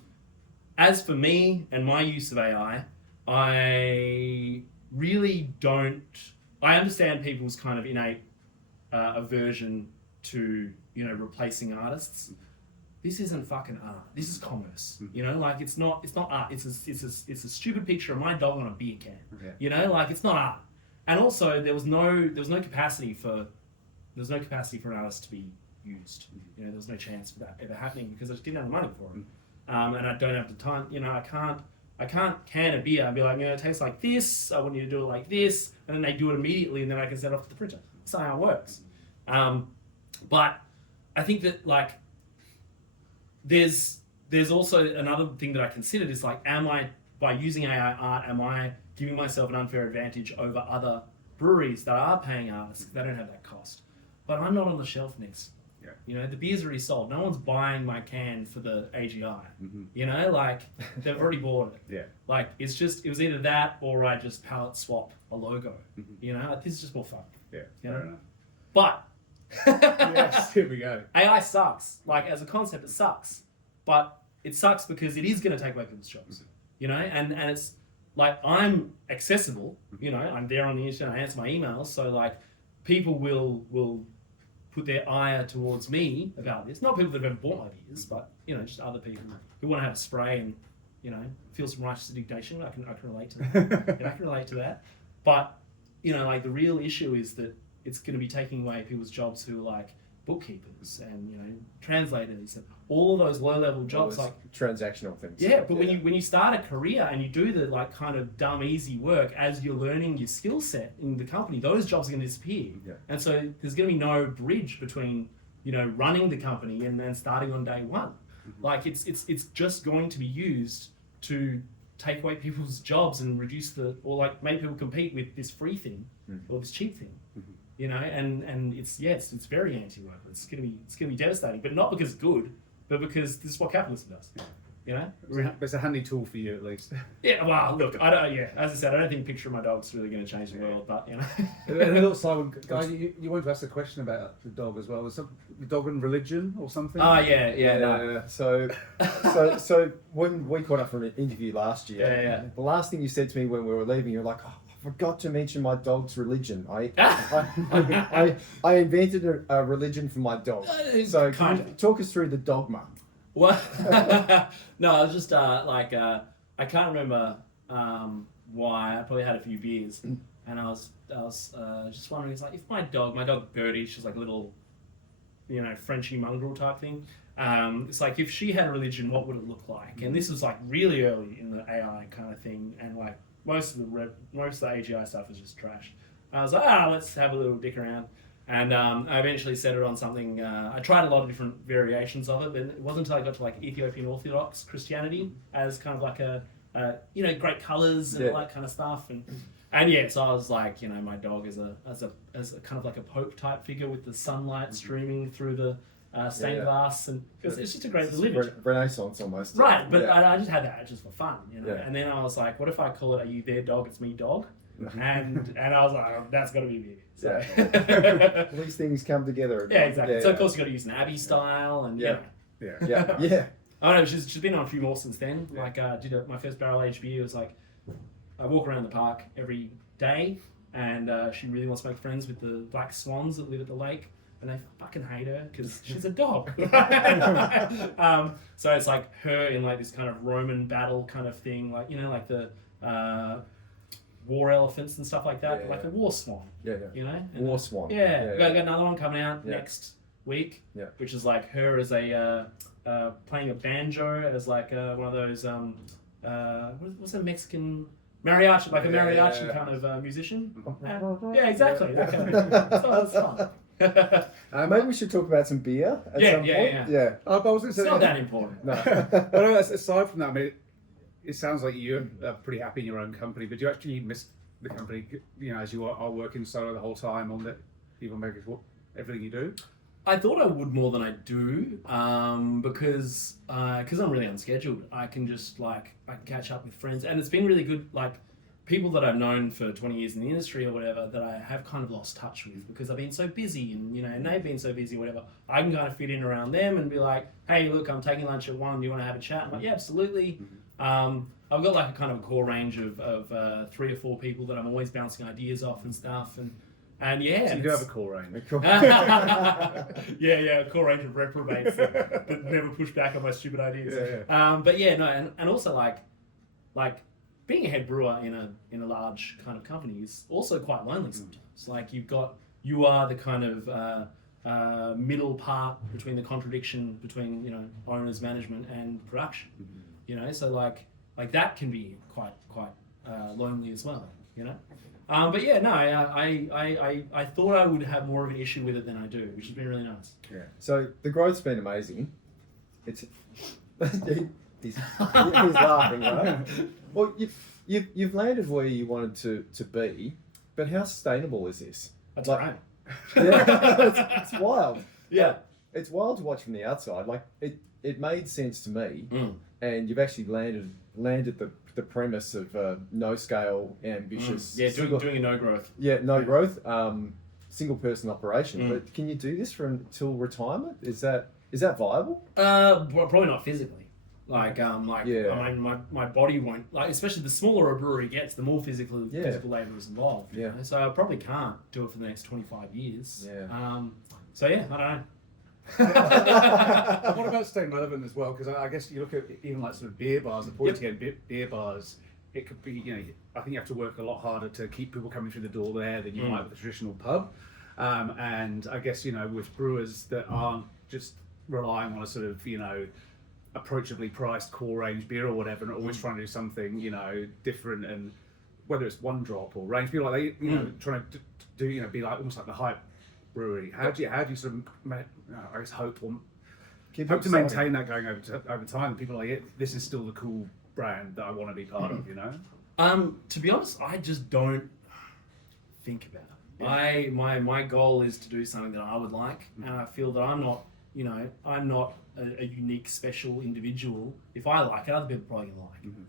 As for me and my use of AI, I really don't, I understand people's kind of innate aversion to, you know, replacing artists. This isn't fucking art. This is commerce. You know, like it's not art. It's a stupid picture of my dog on a beer can. Yeah. You know, like it's not art. And also there was no capacity for an artist to be used. You know, there was no chance for that ever happening because I just didn't have the money for it. And I don't have the time. You know, I can't can a beer and be like, you know, it tastes like this. I want you to do it like this, and then they do it immediately, and then I can send it off to the printer. That's not how it works. But I think that like there's also another thing that I considered is like, by using AI art, am I giving myself an unfair advantage over other breweries that are paying artists because they don't have that cost? But I'm not on the shelf next. Yeah. You know, the beer's already sold. No one's buying my can for the AGI. You know, like they've already bought it. Yeah. Like it was either that or I just palette swap a logo. You know, like, this is just more fun. Yeah. You know? Fair enough. But Yes, here we go. AI sucks. Like as a concept, it sucks. But it sucks because it is going to take away people's jobs. You know, and it's like I'm accessible. You know, I'm there on the internet. I answer my emails, so like people will put their ire towards me about this. Not people that have ever bought my beers, but you know, just other people who want to have a spray and you know feel some righteous indignation. I can relate to that. And I can relate to that. But you know, like the real issue is that it's going to be taking away people's jobs who are like bookkeepers and you know translators and all of those low-level jobs, like transactional things. yeah. But when you start a career and you do the like kind of dumb easy work as you're learning your skill set in the company, those jobs are going to disappear. Yeah. And so there's going to be no bridge between you know running the company and then starting on day one. Like it's just going to be used to take away people's jobs and reduce or like make people compete with this free thing or this cheap thing. You know, and it's very anti-worker. It's gonna be devastating, but not because it's good, but because this is what capitalism does. You know, It's a handy tool for you at least. yeah. Well, look, I don't. Yeah, as I said, I don't think picture of my dog's really going to change the world, but you know. And a little Simon, guy, you wanted to ask a question about the dog as well. Was the dog and religion or something? Oh yeah. No. So when we caught up for an interview last year, Yeah. the last thing you said to me when we were leaving, you're like, oh, I forgot to mention my dog's religion. I invented a religion for my dog. So can you talk us through the dogma? What? No, I was just I can't remember why. I probably had a few beers, and I was just wondering. It's like if my dog Birdie, she's like a little, you know, Frenchy mongrel type thing. It's like if she had a religion, what would it look like? And this was like really early in the AI kind of thing, and like most of the AGI stuff is just trash. I was like, let's have a little dick around. And I eventually set it on something. I tried a lot of different variations of it, but it wasn't until I got to like Ethiopian Orthodox Christianity as kind of like a you know, great colors and all that kind of stuff. And yeah, so I was like, you know, my dog as a kind of like a pope type figure with the sunlight streaming through the stained glass, and because it's just a great little image. Renaissance almost. Right, but I just had that just for fun, you know. Yeah. And then I was like, what if I call it, are you there dog, it's me dog? And I was like, oh, that's got to be me. So. Yeah. These things come together. Yeah, exactly. Yeah, so of course you got to use an Abbey style, and yeah. You know. Yeah. I don't know. She's been on a few more since then. Yeah. Like did my first barrel aged beer. It was like I walk around the park every day, and she really wants to make friends with the black swans that live at the lake. And they fucking hate her because she's a dog. So it's like her in like this kind of Roman battle kind of thing, like, you know, like the war elephants and stuff like that, like a war swan. Yeah. You know? And war swan. Yeah. Got another one coming out next week, which is like her as a playing a banjo as like one of those what's a Mexican mariachi, like a mariachi kind of musician. Yeah, exactly. That kind of so that's fun. Maybe we should talk about some beer at some point. Yeah. But I was going to say, it's not that important. No. But aside from that, I mean, it sounds like you're pretty happy in your own company, but do you actually miss the company, you know, as you are working solo the whole time on the even make everything you do? I thought I would more than I do, because I'm really unscheduled. I can just I can catch up with friends, and it's been really good. Like people that I've known for 20 years in the industry or whatever that I have kind of lost touch with because I've been so busy and they've been so busy or whatever. I can kind of fit in around them and be like, hey, look, I'm taking lunch at 1. Do you want to have a chat? I'm like, yeah, absolutely. I've got like a kind of a core range of 3 or 4 people that I'm always bouncing ideas off and stuff. And yeah. So you do have a core range. Yeah, a core range of reprobates that never push back on my stupid ideas. But yeah, no, and also like being a head brewer in a large kind of company is also quite lonely sometimes. Like you are the kind of middle part between the contradiction between owners, management, and production. So like that can be quite lonely as well. But yeah, no, I thought I would have more of an issue with it than I do, which has been really nice. Yeah. So the growth's been amazing. It's he's laughing, right? Well, you've landed where you wanted to be, but how sustainable is this? That's right. Yeah, it's wild. Yeah. It's wild to watch from the outside. Like it made sense to me, and you've actually landed the premise of no scale, ambitious. Yeah, doing a no growth. Yeah, no growth. Single person operation. But can you do this till retirement? Is that viable? Probably not physically. Like I mean, my body won't, especially the smaller a brewery gets, the more physical labour is involved. Yeah. So I probably can't do it for the next 25 years. Yeah. So yeah, I don't know. What about staying relevant as well? Because I guess you look at even like sort of beer bars, the pointy end beer bars. It could be, I think you have to work a lot harder to keep people coming through the door there than you might with a traditional pub. And I guess with brewers that aren't just relying on a sort of approachably priced core range beer or whatever, and always trying to do something different, and whether it's one drop or range beer, like they trying to do be like almost like the hype brewery. How do you sort of I guess hope to maintain that going over time? And people are like, this is still the cool brand that I want to be part of. To be honest, I just don't think about it. My goal is to do something that I would like, and I feel that I'm not a unique, special individual. If I like it, other people probably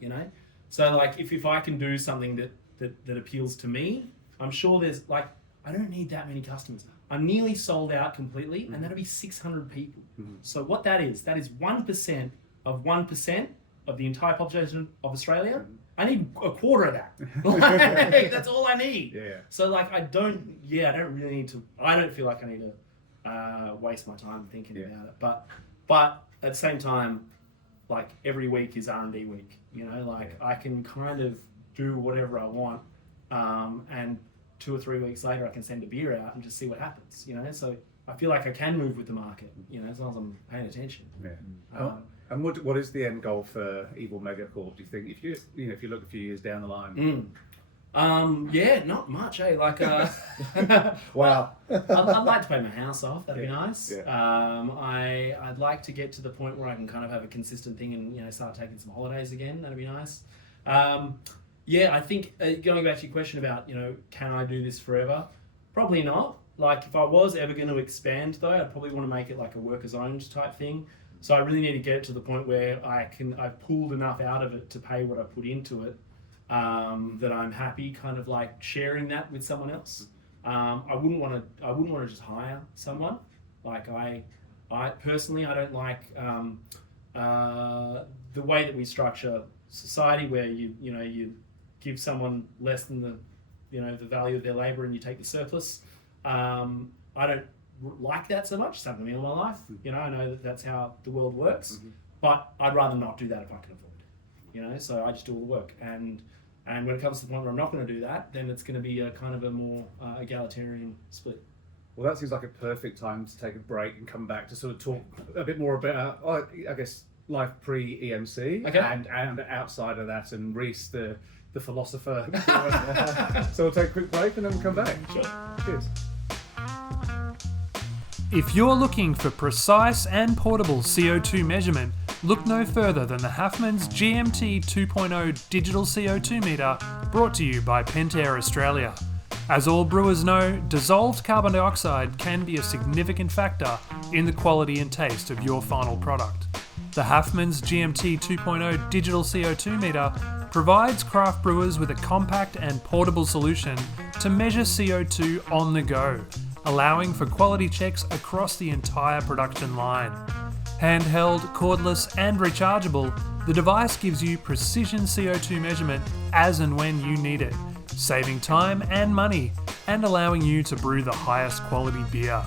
gonna like. So like if I can do something that appeals to me, I'm sure there's I don't need that many customers. I'm nearly sold out completely, and that'll be 600 people. So what that is 1% of 1% of the entire population of Australia. I need a quarter of that. That's all I need. Yeah. So I don't really need to. I don't feel like I need to waste my time thinking about it. But at the same time, every week is R&D week. I can kind of do whatever I want, and 2 or 3 weeks later I can send a beer out and just see what happens. So I feel like I can move with the market. As long as I'm paying attention. Yeah. And what is the end goal for Evil Megacorp? Do you think if you look a few years down the line? Not much. Wow. I'd like to pay my house off. That'd be nice. Yeah. I'd like to get to the point where I can kind of have a consistent thing and start taking some holidays again. That'd be nice. I think going back to your question about can I do this forever? Probably not. If I was ever going to expand though, I'd probably want to make it like a workers owned type thing. So I really need to get to the point where I've pulled enough out of it to pay what I put into it. That I'm happy kind of sharing that with someone else. I wouldn't want to just hire someone. I personally, I don't like the way that we structure society where you give someone less than the value of their labor and you take the surplus. I don't like that so much. It's happened to me all my life. I know that's how the world works, but I'd rather not do that if I can avoid it. So I just do all the work. And when it comes to the point where I'm not going to do that, then it's going to be a kind of a more egalitarian split. Well, that seems like a perfect time to take a break and come back to sort of talk a bit more about, I guess, life pre-EMC and outside of that, and Reese, the philosopher. So we'll take a quick break and then we'll come back. Sure. Cheers. If you're looking for precise and portable CO2 measurement, look no further than the Halfmans GMT 2.0 digital CO2 meter, brought to you by Pentair Australia. As all brewers know, dissolved carbon dioxide can be a significant factor in the quality and taste of your final product. The Halfmans GMT 2.0 digital CO2 meter provides craft brewers with a compact and portable solution to measure CO2 on the go, allowing for quality checks across the entire production line. Handheld, cordless, and rechargeable, the device gives you precision CO2 measurement as and when you need it, saving time and money and allowing you to brew the highest quality beer.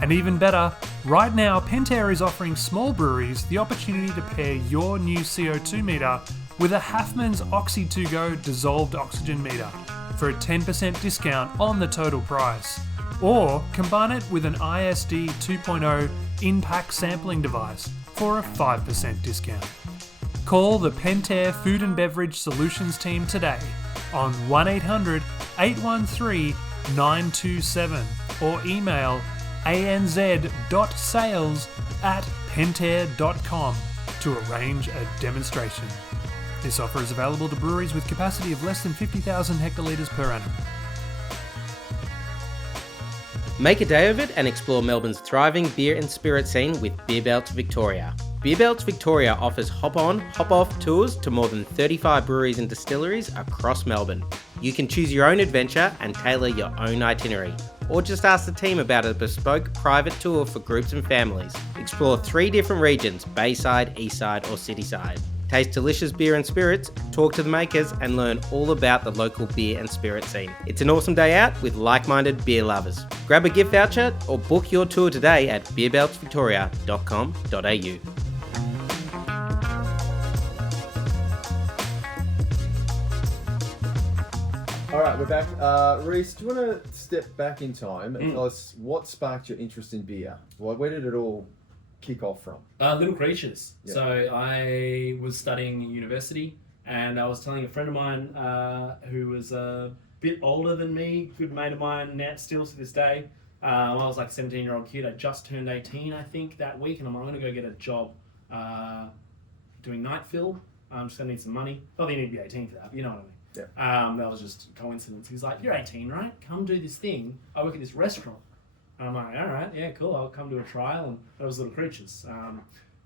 And even better, right now Pentair is offering small breweries the opportunity to pair your new CO2 meter with a Halfman's Oxy2Go dissolved oxygen meter for a 10% discount on the total price. Or combine it with an ISD 2.0 in-pack sampling device for a 5% discount. Call the Pentair Food and Beverage Solutions team today on 1800 813 927 or email anz.sales@pentair.com to arrange a demonstration. This offer is available to breweries with capacity of less than 50,000 hectolitres per annum. Make a day of it and explore Melbourne's thriving beer and spirit scene with Beer Belts Victoria. Beer Belts Victoria offers hop-on, hop-off tours to more than 35 breweries and distilleries across Melbourne. You can choose your own adventure and tailor your own itinerary, or just ask the team about a bespoke private tour for groups and families. Explore 3 different regions, Bayside, Eastside or Cityside. Taste delicious beer and spirits, talk to the makers and learn all about the local beer and spirit scene. It's an awesome day out with like-minded beer lovers. Grab a gift voucher or book your tour today at beerbeltsvictoria.com.au. All right, we're back. Reece, do you want to step back in time and tell us what sparked your interest in beer? Where did it all kick off from? Little Creatures. Yeah. So I was studying at university, and I was telling a friend of mine who was a bit older than me, good mate of mine now, still to this day. I was like a 17-year-old kid. I just turned 18, I think, that week, and I'm going to go get a job doing night fill. I'm just going to need some money. Well, you need to be 18 for that, but you know what I mean. Yeah. That was just a coincidence. He's like, "You're 18, right? Come do this thing. I work at this restaurant." And I'm like, "All right, yeah, cool. I'll come do a trial." And that was Little Creatures.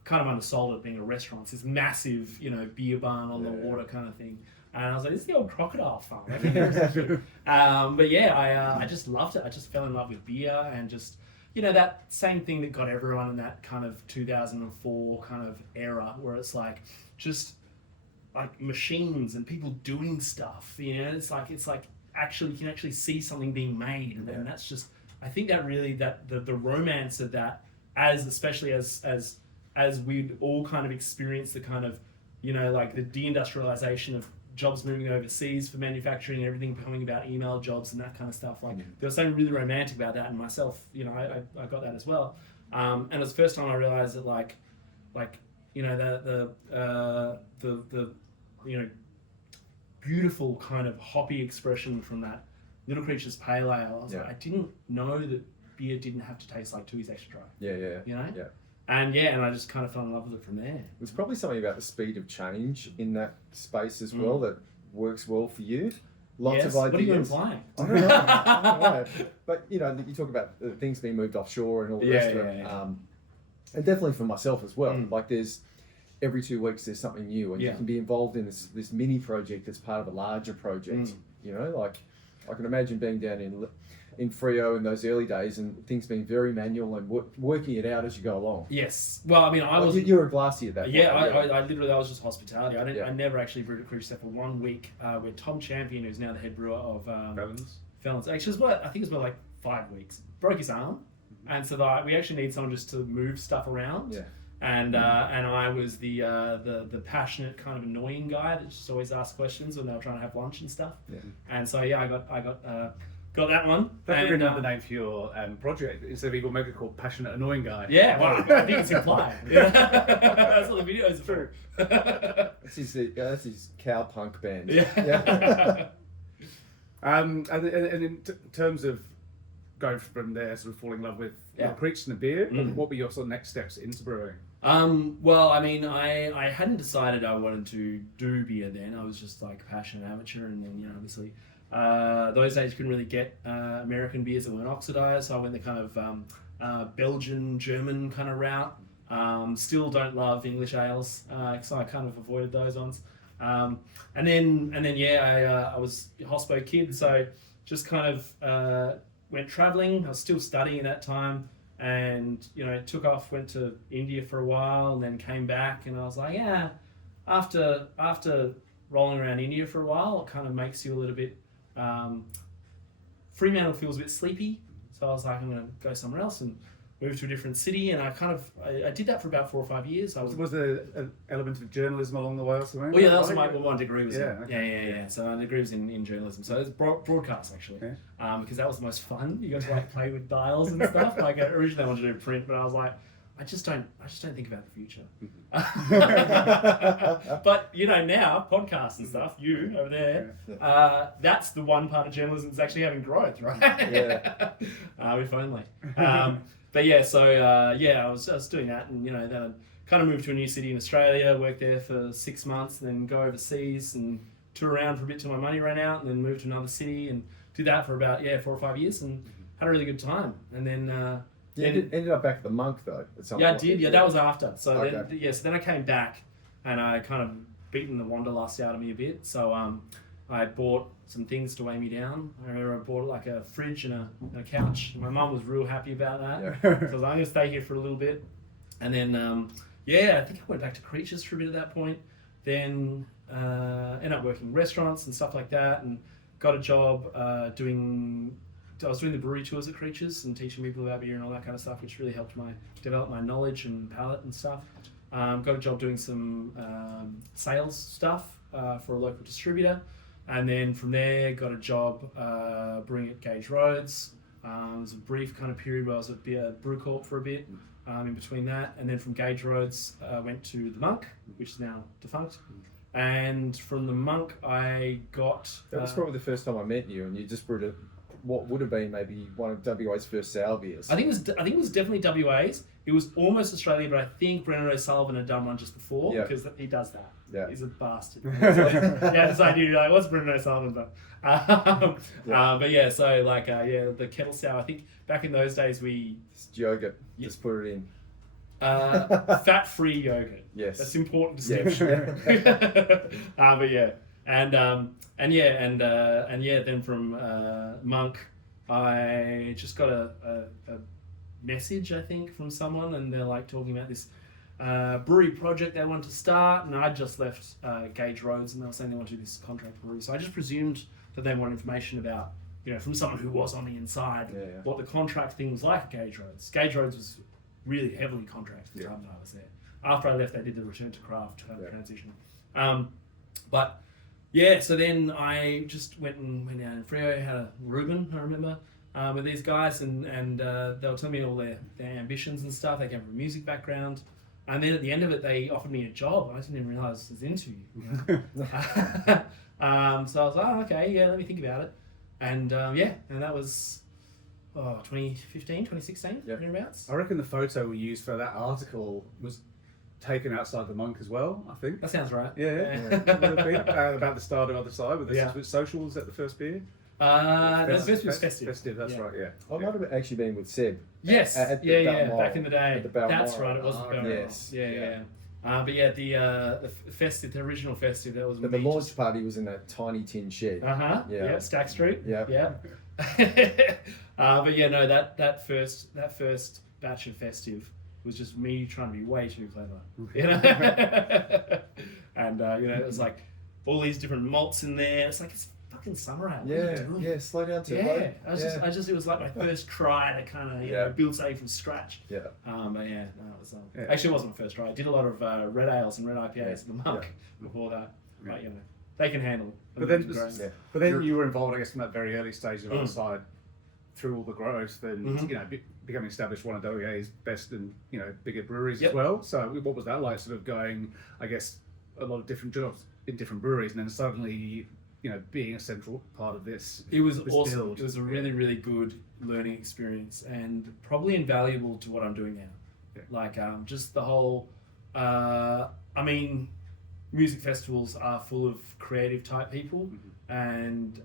Kind of undersold it being a restaurant. It's this massive, beer barn on the water kind of thing. And I was like, "This is the old Crocodile Farm." But yeah, I just loved it. I just fell in love with beer and just, that same thing that got everyone in that kind of 2004 kind of era where it's like just like machines and people doing stuff. It's like actually you can actually see something being made, and then that's just, I think that really the romance of that, especially as we'd all kind of experienced the kind of like the deindustrialization of jobs moving overseas for manufacturing and everything becoming about email jobs and that kind of stuff. Like there was something really romantic about that, and myself, I got that as well. And it was the first time I realized that the beautiful kind of hoppy expression from that Little Creatures Pale Ale. I was like, I didn't know that beer didn't have to taste like Tooheys Extra Dry. Yeah. And I just kind of fell in love with it from there. There's probably something about the speed of change in that space as well that works well for you. Lots of ideas. What are you implying? I don't know. But you talk about things being moved offshore and all the rest of it. And definitely for myself as well. Like there's every 2 weeks there's something new, and you can be involved in this mini project that's part of a larger project. Like I can imagine being down in Freo in those early days and things being very manual and working it out as you go along. Yes. Well, I mean, you were a glassy at that point. Yeah, I literally, I was just hospitality. I never actually brewed at Creatures for 1 week with Tom Champion, who's now the head brewer of Felons. Actually, I think it was about like 5 weeks. Broke his arm. And so we actually need someone just to move stuff around. Yeah. And I was the passionate kind of annoying guy that just always asked questions when they were trying to have lunch and stuff. Yeah. And so I got that one. That could be another name for your project. Instead of Eagle Mega called Passionate Annoying Guy. Yeah, well, I think it's implied. That's what the video is for. That's his cow punk band. Yeah. And in terms of going from there, sort of falling in love with Creatures and the beer, what were your sort of next steps into brewing? Well, I mean, I hadn't decided I wanted to do beer then. I was just like a passionate amateur, and then obviously those days you couldn't really get American beers that weren't oxidized, so I went the kind of Belgian, German kind of route. Still don't love English ales, so I kind of avoided those ones. And then yeah, I was a hospo kid, so just kind of went traveling. I was still studying at that time, and took off, went to India for a while, and then came back, and I was like, yeah, after rolling around India for a while, it kind of makes you a little bit. Fremantle feels a bit sleepy, so I was like, I'm going to go somewhere else and move to a different city, and I did that for about 4 or 5 years. Was there an element of journalism along the way or something? Well, yeah, that was my degree was Yeah, in. okay. Yeah. So my degree was in journalism. So it's broadcast actually, because that was the most fun. You got to like play with dials and stuff. Like originally I wanted to do print, but I was like, I just don't think about the future. But now podcasts and stuff, you over there, that's the one part of journalism that's actually having growth, right? Yeah. If only. But yeah, so I was doing that, and then I kind of moved to a new city in Australia, worked there for 6 months, then go overseas and tour around for a bit till my money ran out, and then moved to another city and did that for about 4 or 5 years, and had a really good time. And then ended up back at the Monk though. At some I point. did. Yeah, that was after. So Okay. so then I came back, and I kind of beaten the wanderlust out of me a bit. So I bought some things to weigh me down. I remember I bought like a fridge and a couch. My mum was real happy about that. So I was like, I'm going to stay here for a little bit. And then, I think I went back to Creatures for a bit at that point. Then ended up working in restaurants and stuff like that, and got a job I was doing the brewery tours at Creatures and teaching people about beer and all that kind of stuff, which really helped develop my knowledge and palate and stuff. Got a job doing some sales stuff for a local distributor. And then from there, got a job brewing at Gage Roads. There was a brief kind of period where I was at Brew Corp for a bit in between that. And then from Gage Roads, went to the Monk, which is now defunct. And from the Monk, I got... That was probably the first time I met you, and you just brewed what would have been maybe one of WA's first sour beers. I think it was definitely WA's. It was almost Australia, but I think Brendan O'Sullivan had done one just before, because he does that. Yeah. He's a bastard. So I knew, what's Brendan O'Sullivan done? But yeah, so the kettle sour, I think back in those days Just yogurt. Just put it in. fat-free yogurt. Yes. That's important distinction. But yeah. Then from Monk, I just got a message, I think, from someone, and they're like talking about this brewery project they want to start, and I just left Gage Roads, and they were saying they want to do this contract brewery. So I just presumed that they want information about, from someone who was on the inside, what the contract thing was like at Gage Roads. Gage Roads was really heavily contracted the time that I was there. After I left, they did the return to craft transition. But yeah, so then I just went down in Freo, had a Reuben, I remember, with these guys, and they were telling me all their ambitions and stuff. They came from a music background. And then at the end of it, they offered me a job. I didn't even realise it was an interview. So I was like, okay, let me think about it. And and that was 2015, 2016, thereabouts. I reckon the photo we used for that article was taken outside the Monk as well, I think. That sounds right. Yeah. Would have been, about the start of Other Side with the socials at the first beer. The first beer was Festive. Festive, that's right, yeah. I might have actually been with Seb. Yes. At the Balmoral, back in the day. at the Balmoral. That's right. It was the Balmoral. Yes. Yeah. But yeah, the Festive, the original Festive, that was. But the launch party was in that tiny tin shed. Yeah. Stack Street. Yeah. But yeah, no, that first batch of Festive was just me trying to be way too clever, and it was like all these different malts in there. It's like it's fucking summer out. Slow down to it was like my first try to kind of build something from scratch. Yeah. But yeah, no, it was actually it wasn't my first try. I did a lot of red ales and red IPAs at the Monk before that. But they can handle it. But then you were involved, I guess, from that very early stage of Other Side, through all the growth, then becoming established one of WA's best and bigger breweries as well. So what was that like, sort of going, I guess, a lot of different jobs in different breweries, and then suddenly being a central part of this? It was this awesome. build. It was a really, really good learning experience, and probably invaluable to what I'm doing now. Yeah. Like just the whole, music festivals are full of creative type people, and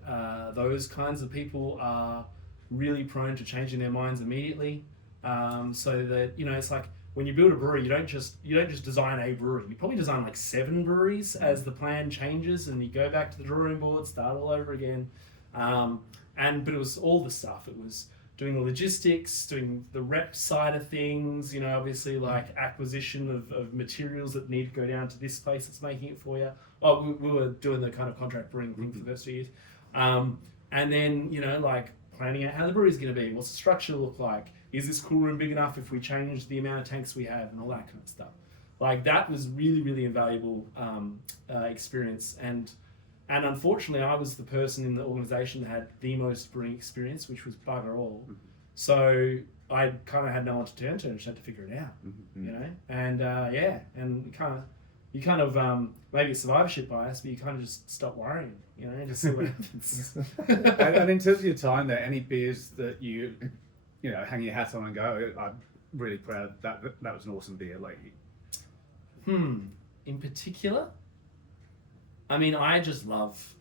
those kinds of people are really prone to changing their minds immediately. So that it's like when you build a brewery, you don't just design a brewery. You probably design like 7 breweries as the plan changes, and you go back to the drawing board, start all over again. But it was all the stuff. It was doing the logistics, doing the rep side of things, obviously like acquisition of materials that need to go down to this place that's making it for you. Oh, we were doing the kind of contract brewing thing for the first 2 years. And then, like planning out how the brewery's going to be. What's the structure look like? Is this cool room big enough if we change the amount of tanks we have and all that kind of stuff? Like that was really, really invaluable experience. And unfortunately, I was the person in the organisation that had the most brewing experience, which was bugger all. So I kind of had no one to turn to and just had to figure it out, And you kind of maybe it's survivorship bias, but you kind of just stop worrying, just see what happens. And in terms of your time there, any beers that you hang your hat on and go, I'm really proud that was an awesome beer. Like, In particular, I mean, I just love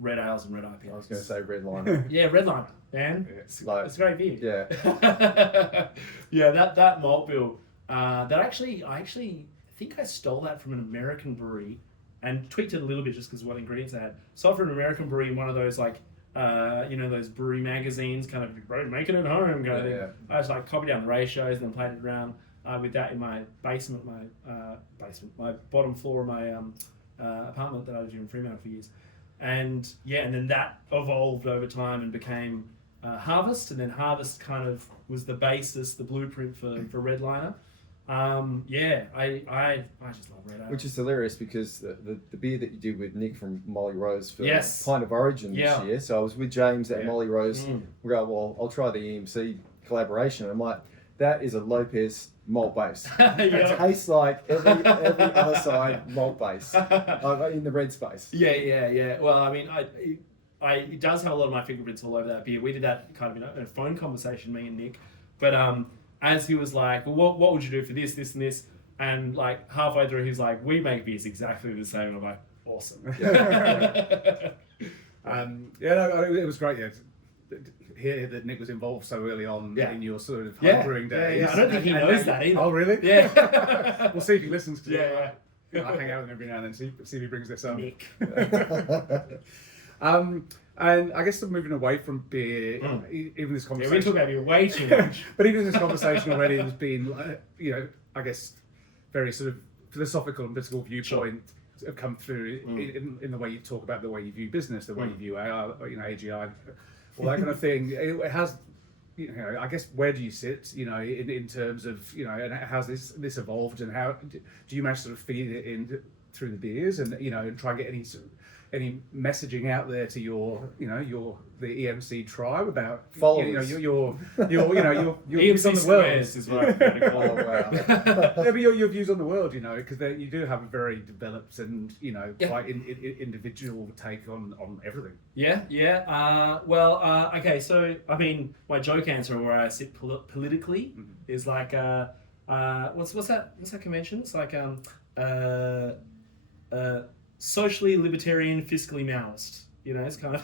red ales and red IPAs. I was going to say Red Liner. Yeah, Red Liner, man. It's a great beer. Yeah. Yeah, that malt bill. I actually think I stole that from an American brewery and tweaked it a little bit just because of what ingredients I had. Stole it from an American brewery in one of those like, those brewery magazines, kind of make it at home kind of thing. Yeah. I just like copied down the ratios and then played it around with that in my basement, my bottom floor of my apartment that I was in Fremantle for years. And then that evolved over time and became Harvest, and then Harvest kind of was the basis, the blueprint for Red Liner. I just love red ale. Which is hilarious because the beer that you did with Nick from Molly Rose for Yes. Pint of Origin this year. So I was with James at Molly Rose. We go, well, I'll try the EMC collaboration. I'm like, that is a Lopez malt base. It tastes like every other side malt base in the red space. Yeah. Well, I mean, it does have a lot of my fingerprints all over that beer. We did that kind of in a phone conversation, me and Nick. But as he was like, well, what would you do for this, this, and this? And like halfway through, he's like, we make beers exactly the same. And I'm like, awesome. It was great. Yeah. Hear that Nick was involved so early on in your sort of brewing days. Yeah. I don't think he knows that either. Oh, really? Yeah. We'll see if he listens to Yeah. I hang out with him every now and then, see if he brings this up. Nick. And I guess moving away from beer, even this Yeah, conversation. we talk about beer way too much. But even this conversation already has been, I guess, very sort of philosophical and political viewpoint have come through in the way you talk about the way you view business, the way you view AGI, all that kind of thing. It has, I guess, where do you sit, in terms of, and how's this evolved, and how do you manage to sort of feed it in through the beers, and and try and get any messaging out there to the EMC tribe about followers, your views on the world. Is what I'm going to call it. Wow. But your views on the world, because you do have a very developed and quite individual take on everything. Okay. So I mean, my joke answer where I sit politically is like, what's that convention? It's like socially libertarian, fiscally Maoist. It's kind of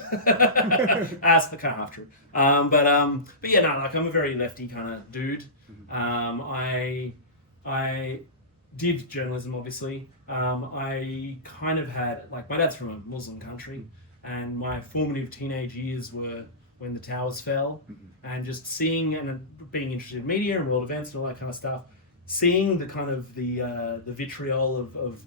that's the kind of half true. But I'm a very lefty kind of dude. I did journalism, obviously. I kind of had, like, my dad's from a Muslim country, and my formative teenage years were when the towers fell, and just seeing and being interested in media and world events and all that kind of stuff, seeing the kind of the vitriol of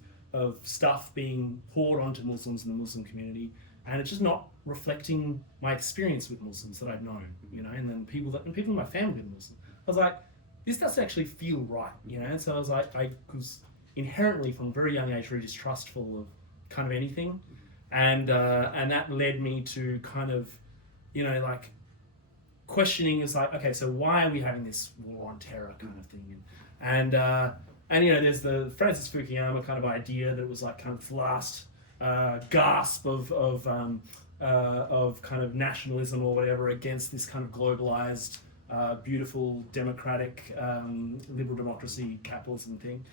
stuff being poured onto Muslims in the Muslim community, and it's just not reflecting my experience with Muslims that I'd known, and then people in my family were Muslim. I was like, this doesn't actually feel right, and so I was like, I was inherently from a very young age very distrustful of kind of anything, and that led me to kind of, like questioning is like, okay, so why are we having this war on terror kind of thing, and there's the Francis Fukuyama kind of idea that was like kind of the last gasp of kind of nationalism or whatever against this kind of globalized, beautiful, democratic, liberal democracy, capitalism thing.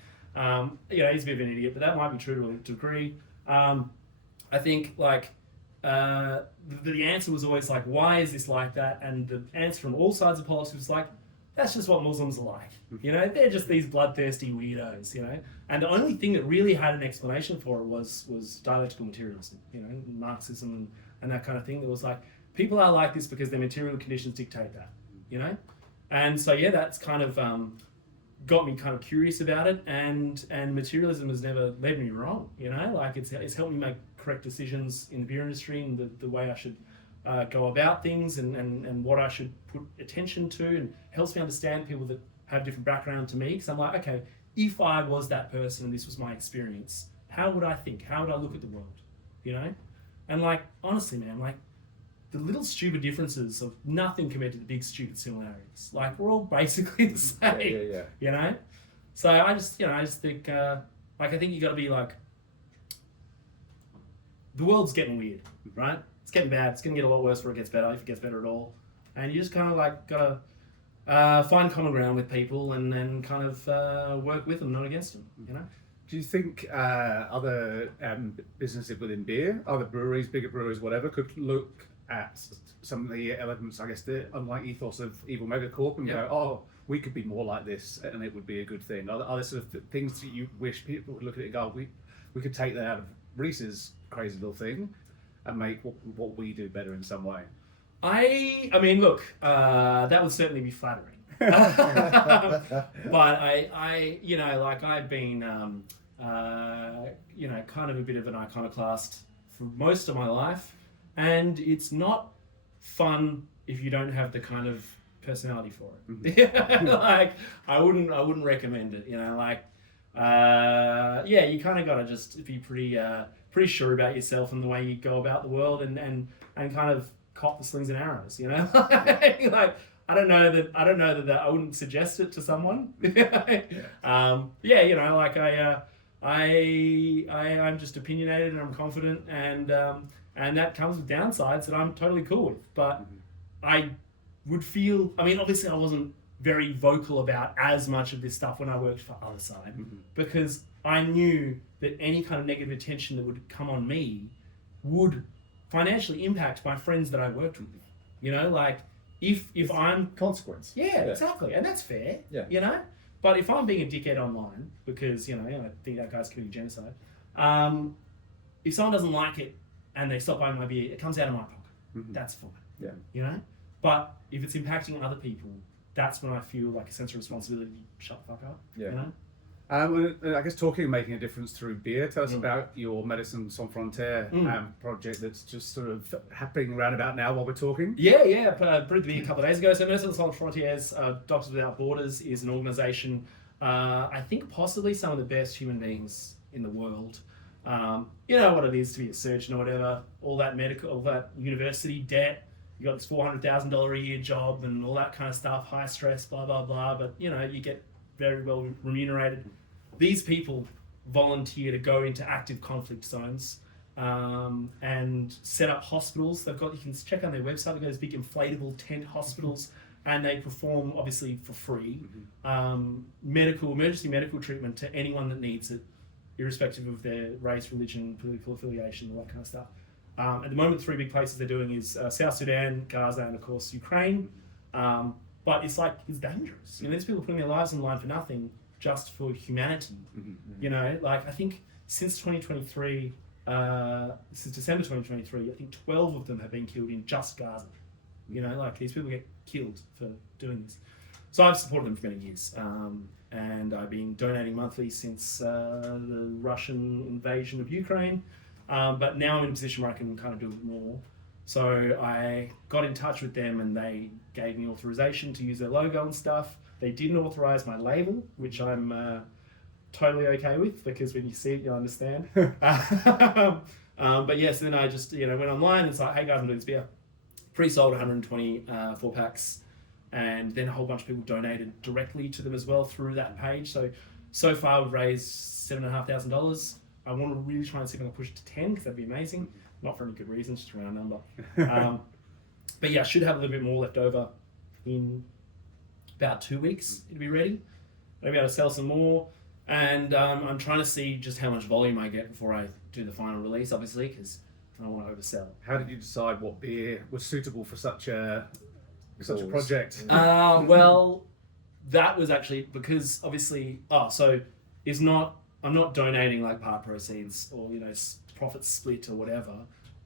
He's a bit of an idiot, but that might be true to a degree. I think like the answer was always like, why is this like that? And the answer from all sides of politics was like, that's just what Muslims are like. You know, they're just these bloodthirsty weirdos, you know. And the only thing that really had an explanation for it was dialectical materialism, you know, Marxism and that kind of thing. That was like, people are like this because their material conditions dictate that, you know. And so, yeah, that's kind of got me kind of curious about it. And materialism has never led me wrong, you know. Like, it's helped me make correct decisions in the beer industry and the way I should go about things and what I should put attention to, and helps me understand people that have different background to me, because I'm like, okay, if I was that person and this was my experience, how would I think? How would I look at the world? You know? And like, honestly, man, like the little stupid differences of nothing compared to the big stupid similarities. Like, we're all basically the same. Yeah. You know? So I just think, I think you got to be like, the world's getting weird, right? It's getting bad. It's going to get a lot worse before it gets better, if it gets better at all. And you just kind of like got to find common ground with people and then kind of work with them, not against them, you know? Do you think other businesses within beer, other breweries, bigger breweries, whatever, could look at some of the elements, I guess, the unlike ethos of Evil Megacorp and go, oh, we could be more like this and it would be a good thing? Are there sort of things that you wish people would look at it and go, we could take that out of Reese's crazy little thing and make what we do better in some way? I mean, look, that would certainly be flattering. But I you know, like I've been, you know, kind of a bit of an iconoclast for most of my life, and it's not fun if you don't have the kind of personality for it. Mm-hmm. Like I wouldn't recommend it. You know, like yeah, you kind of got to just be pretty sure about yourself and the way you go about the world, and kind of cop the slings and arrows. You know, like. I don't know that I wouldn't suggest it to someone. Yeah, you know, like I'm just opinionated and I'm confident, and that comes with downsides that I'm totally cool with. But I would feel, I mean, obviously I wasn't very vocal about as much of this stuff when I worked for Other Side, because I knew that any kind of negative attention that would come on me would financially impact my friends that I worked with. You know, like, If I'm consequence. Yeah, exactly. And that's fair. Yeah. You know? But if I'm being a dickhead online because, you know, I think that guy's committing genocide, if someone doesn't like it and they stop buying my beer, it comes out of my pocket. Mm-hmm. That's fine. Yeah. You know? But if it's impacting other people, that's when I feel like a sense of responsibility to shut the fuck up. Yeah. You know? I guess talking and making a difference through beer, tell us about your Medicine Sans Frontières project that's just sort of happening around about now while we're talking. Yeah, brewed the beer a couple of days ago. So Medicine Sans Frontières, Doctors Without Borders, is an organisation, I think possibly some of the best human beings in the world. You know what it is to be a surgeon or whatever, all that medical, all that university debt, you got this $400,000 a year job and all that kind of stuff, high stress, blah, blah, blah, but you know, you get very well remunerated. These people volunteer to go into active conflict zones and set up hospitals. You can check on their website, they've got these big inflatable tent hospitals, and they perform, obviously for free, emergency medical treatment to anyone that needs it, irrespective of their race, religion, political affiliation, all that kind of stuff. At the moment, 3 big places they're doing is South Sudan, Gaza, and of course Ukraine. But it's dangerous. You know, these people are putting their lives on the line for nothing, just for humanity. You know, like I think since 2023, since December 2023, I think 12 of them have been killed in just Gaza. You know, like these people get killed for doing this. So I've supported them for many years, and I've been donating monthly since the Russian invasion of Ukraine. But now I'm in a position where I can kind of do it more. So I got in touch with them and they gave me authorization to use their logo and stuff. They didn't authorize my label, which I'm totally okay with, because when you see it, you'll understand. But yes, then I just went online and it's like, hey guys, I'm doing this beer. Pre-sold 120 4-packs, and then a whole bunch of people donated directly to them as well through that page. So far we've raised $7,500. I want to really try and see if I can push it to 10, because that'd be amazing. Not for any good reasons, just a round number. But yeah, I should have a little bit more left over in about 2 weeks. It'll be ready. Maybe I'll sell some more. And I'm trying to see just how much volume I get before I do the final release, obviously, because I don't want to oversell. How did you decide what beer was suitable for such a project? Well, that was actually because obviously, I'm not donating like part proceeds or, you know, profit split or whatever.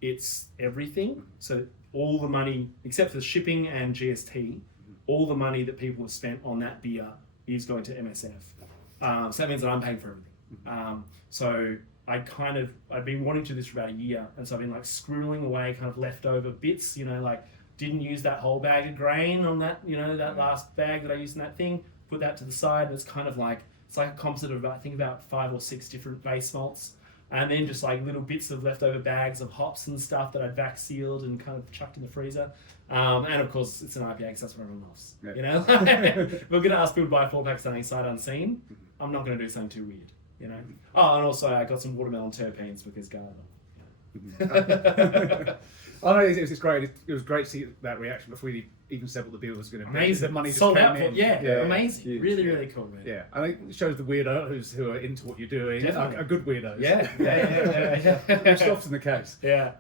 It's everything. So all the money, except for shipping and GST, all the money that people have spent on that beer is going to MSF. So that means that I'm paying for everything. So I've been wanting to do this for about a year. And so I've been like squirreling away kind of leftover bits, you know, like didn't use that whole bag of grain on that, you know, that last bag that I used in that thing, put that to the side. And it's kind of like, it's like a composite of, I think, about 5 or 6 different base malts. And then just like little bits of leftover bags of hops and stuff that I'd vac sealed and kind of chucked in the freezer. And of course, it's an IPA because that's what everyone loves. Yeah. You know, if we're going to ask people to buy a 4-pack something sight unseen, I'm not going to do something too weird. You know. Oh, and also I got some watermelon terpenes because Garden. Oh no, it was great. It was great to see that reaction before we even said what the beer was going to be. Amazing. The money just sold came out. in. Yeah, amazing. Huge. Really cool, man. Yeah, I think it shows the weirdos who are into what you're doing are good weirdos. Yeah. Which is often the case. Yeah.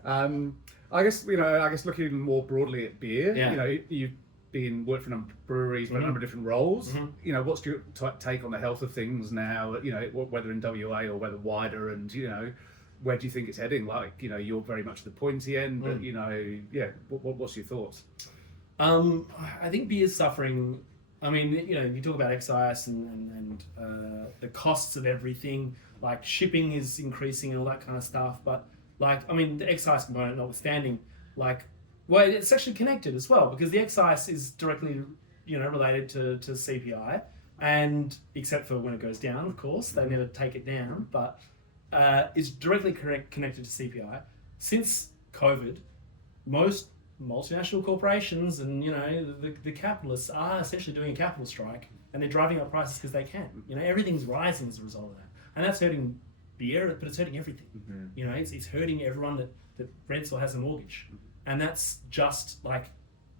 I guess looking more broadly at beer, Yeah. you know, you've worked for a number of breweries, but a number of different roles. You know, what's your take on the health of things now? You know, whether in WA or whether wider, and you know, where do you think it's heading? Like, you know, you're very much the pointy end, but you know, yeah. What's your thoughts? I think beer's suffering. I mean, you know, you talk about excise and the costs of everything. Like shipping is increasing and all that kind of stuff. But like, I mean, the excise component notwithstanding, like, well, it's actually connected as well because the excise is directly, you know, related to CPI, and except for when it goes down, of course, they never take it down, but it's directly connected to CPI. Since COVID, most multinational corporations and, you know, the capitalists are essentially doing a capital strike, and they're driving up prices because they can. You know, everything's rising as a result of that, and that's hurting beer, but it's hurting everything. You know, it's hurting everyone that rents or has a mortgage. And that's just like,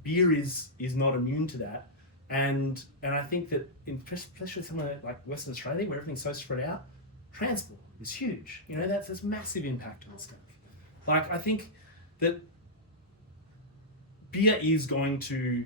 beer is not immune to that, and I think that especially somewhere like Western Australia where everything's so spread out, transport is huge. You know, there's massive impact on stuff. Like, I think that beer is going to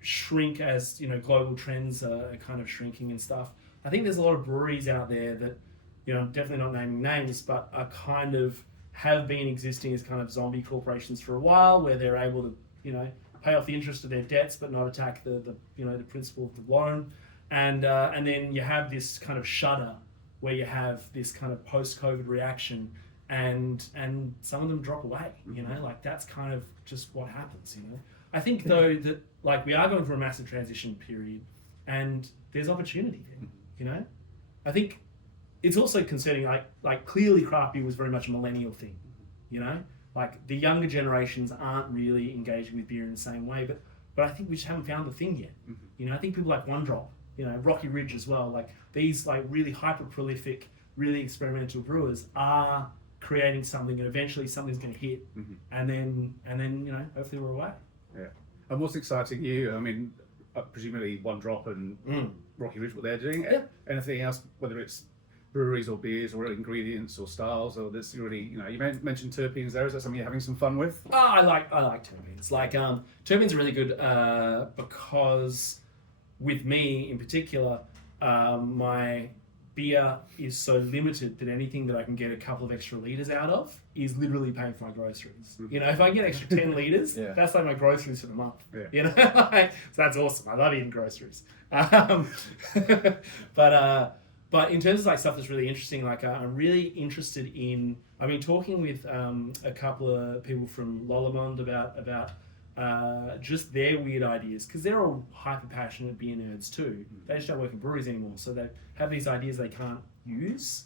shrink as, you know, global trends are kind of shrinking and stuff. I think there's a lot of breweries out there that, you know, definitely not naming names, but are kind of have been existing as kind of zombie corporations for a while, where they're able to, you know, pay off the interest of their debts but not attack the you know, the principle of the loan, and then you have this kind of shudder where you have this kind of post-COVID reaction, and some of them drop away. You know, like that's kind of just what happens. You know, I think though that like we are going through a massive transition period, and there's opportunity there. You know, I think it's also concerning, like clearly craft beer was very much a millennial thing, you know? Like the younger generations aren't really engaging with beer in the same way, but I think we just haven't found the thing yet. You know, I think people like One Drop, you know, Rocky Ridge as well, like these like really hyper prolific, really experimental brewers are creating something, and eventually something's going to hit, and then you know, hopefully we're away. Yeah. And what's exciting you? I mean, presumably One Drop and Rocky Ridge, what they're doing. Yeah. Anything else, whether it's breweries or beers or ingredients or styles, or this really, you know, you mentioned terpenes there. Is that something you're having some fun with? Oh, I like terpenes. Like terpenes are really good because with me in particular, my beer is so limited that anything that I can get a couple of extra liters out of is literally paying for my groceries. You know, if I get extra 10 liters, that's like my groceries for the month. You know, like, so that's awesome. I love eating groceries. But in terms of like stuff that's really interesting, like I'm really interested in, I've been talking with a couple of people from Lollamond about just their weird ideas, because they're all hyper passionate beer nerds too. They just don't work in breweries anymore, so they have these ideas they can't use.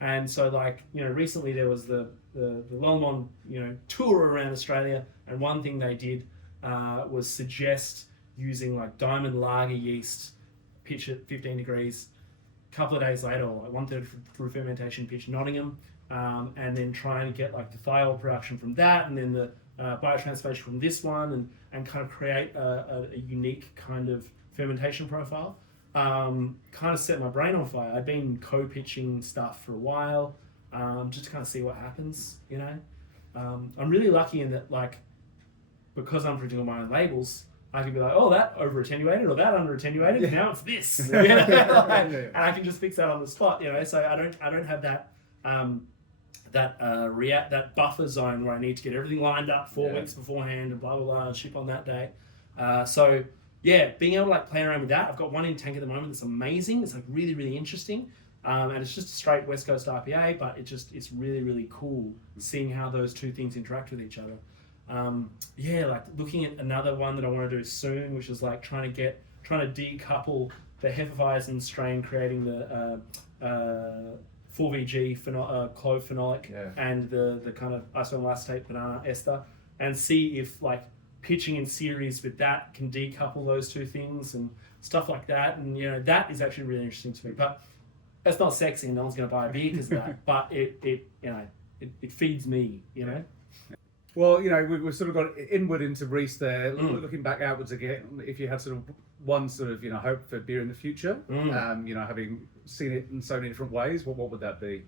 And so like, you know, recently there was the Lollamond, you know, tour around Australia, and one thing they did was suggest using like diamond lager yeast, pitch at 15 degrees, couple of days later, or like 1/3 through fermentation, pitch Nottingham, and then try and get like the thiol production from that, and then the biotransformation from this one, and kind of create a unique kind of fermentation profile. Kind of set my brain on fire. I've been co-pitching stuff for a while, just to kind of see what happens, you know. I'm really lucky in that, like, because I'm producing all my own labels, I can be like, oh, that over attenuated or that under attenuated. Now it's this, and I can just fix that on the spot. So I don't have that that buffer zone where I need to get everything lined up 4 weeks beforehand and blah blah blah and ship on that day. So yeah, being able to like play around with that. I've got one in tank at the moment that's amazing. It's like really really interesting. And it's just a straight West Coast IPA, but it's really, really cool seeing how those two things interact with each other. Like looking at another one that I want to do soon, which is like trying to decouple the Hefeweizen strain, creating the 4VG clove phenolic and the kind of isoamyl acetate banana ester, and see if like pitching in series with that can decouple those two things and stuff like that. And that is actually really interesting to me. But that's not sexy, and no one's going to buy a beer because of that. But it feeds me, Well, we've sort of got inward into Reese there, looking back outwards again. If you had sort of one sort of hope for beer in the future, having seen it in so many different ways, what would that be?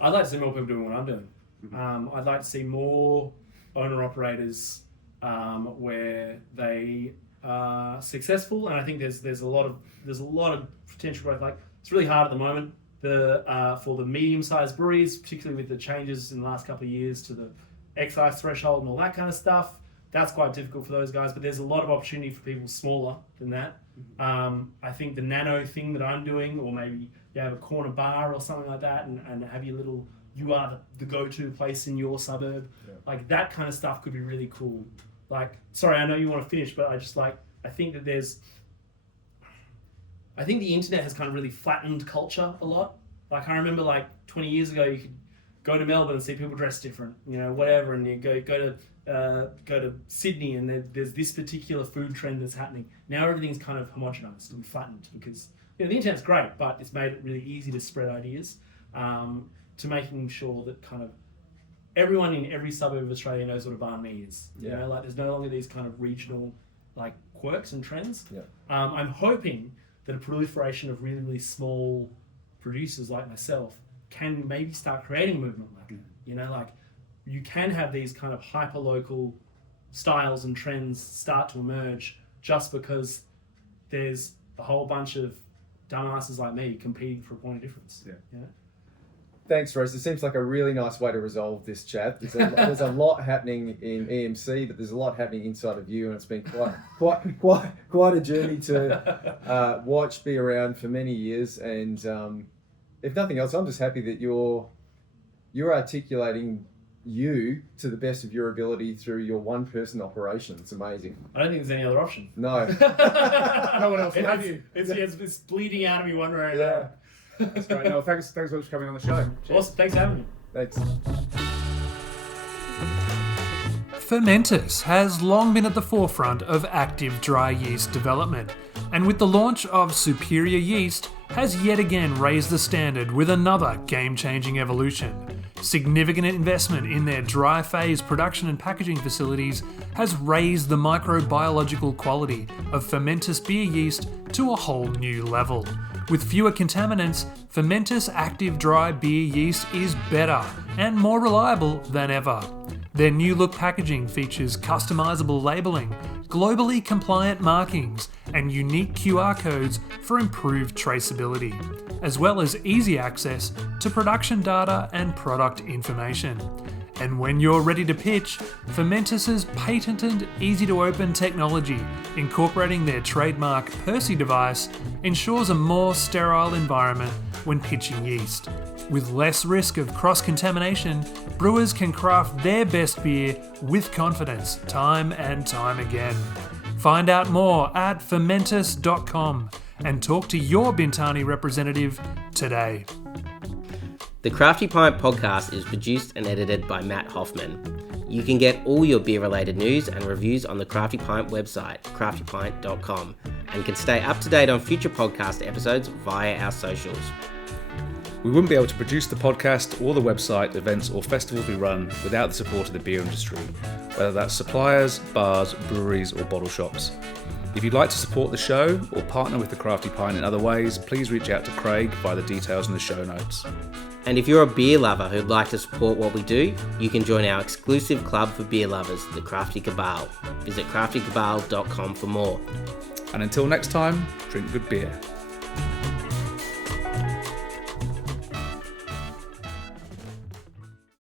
I'd like to see more people doing what I'm doing. I'd like to see more owner operators where they are successful, and I think there's a lot of potential growth. Like, it's really hard at the moment for the medium-sized breweries, particularly with the changes in the last couple of years to the excise threshold and all that kind of stuff. That's quite difficult for those guys, but there's a lot of opportunity for people smaller than that. I think the nano thing that I'm doing, or maybe you have a corner bar or something like that, and have your little, you are the go-to place in your suburb. Like that kind of stuff could be really cool. Like, sorry, I know you want to finish, but I think that I think the internet has kind of really flattened culture a lot. Like, I remember like 20 years ago, you could go to Melbourne and see people dressed different, whatever, and you go to Sydney and there's this particular food trend that's happening. Now everything's kind of homogenized and flattened because the internet's great, but it's made it really easy to spread ideas, to making sure that kind of everyone in every suburb of Australia knows what a banh mi is. Like there's no longer these kind of regional like quirks and trends. I'm hoping that a proliferation of really, really small producers like myself can maybe start creating a movement like that. Like you can have these kind of hyper-local styles and trends start to emerge just because there's a whole bunch of dumbasses like me competing for a point of difference. Thanks, Rose. It seems like a really nice way to resolve this chat. There's a lot happening in EMC, but there's a lot happening inside of you, and it's been quite a journey to watch, be around for many years. And if nothing else, I'm just happy that you're articulating you to the best of your ability through your one-person operation. It's amazing. I don't think there's any other option. No. No one else will have you. It's bleeding out of me one way or another. That's great. No, thanks for coming on the show. Awesome. Thanks for having me. Thanks. Fermentis has long been at the forefront of active dry yeast development, and with the launch of Superior Yeast, has yet again raised the standard with another game-changing evolution. Significant investment in their dry phase production and packaging facilities has raised the microbiological quality of Fermentis beer yeast to a whole new level. With fewer contaminants, Fermentis Active Dry Beer Yeast is better and more reliable than ever. Their new look packaging features customizable labeling, globally compliant markings, and unique QR codes for improved traceability, as well as easy access to production data and product information. And when you're ready to pitch, Fermentis' patented easy-to-open technology, incorporating their trademark Percy device, ensures a more sterile environment when pitching yeast. With less risk of cross-contamination, brewers can craft their best beer with confidence, time and time again. Find out more at fermentis.com and talk to your Bintani representative today. The Crafty Pint podcast is produced and edited by Matt Hoffman. You can get all your beer-related news and reviews on the Crafty Pint website, craftypint.com, and can stay up to date on future podcast episodes via our socials. We wouldn't be able to produce the podcast or the website, events or festivals we run without the support of the beer industry, whether that's suppliers, bars, breweries or bottle shops. If you'd like to support the show or partner with the Crafty Pint in other ways, please reach out to Craig via the details in the show notes. And if you're a beer lover who'd like to support what we do, you can join our exclusive club for beer lovers, the Crafty Cabal. Visit craftykabal.com for more. And until next time, drink good beer.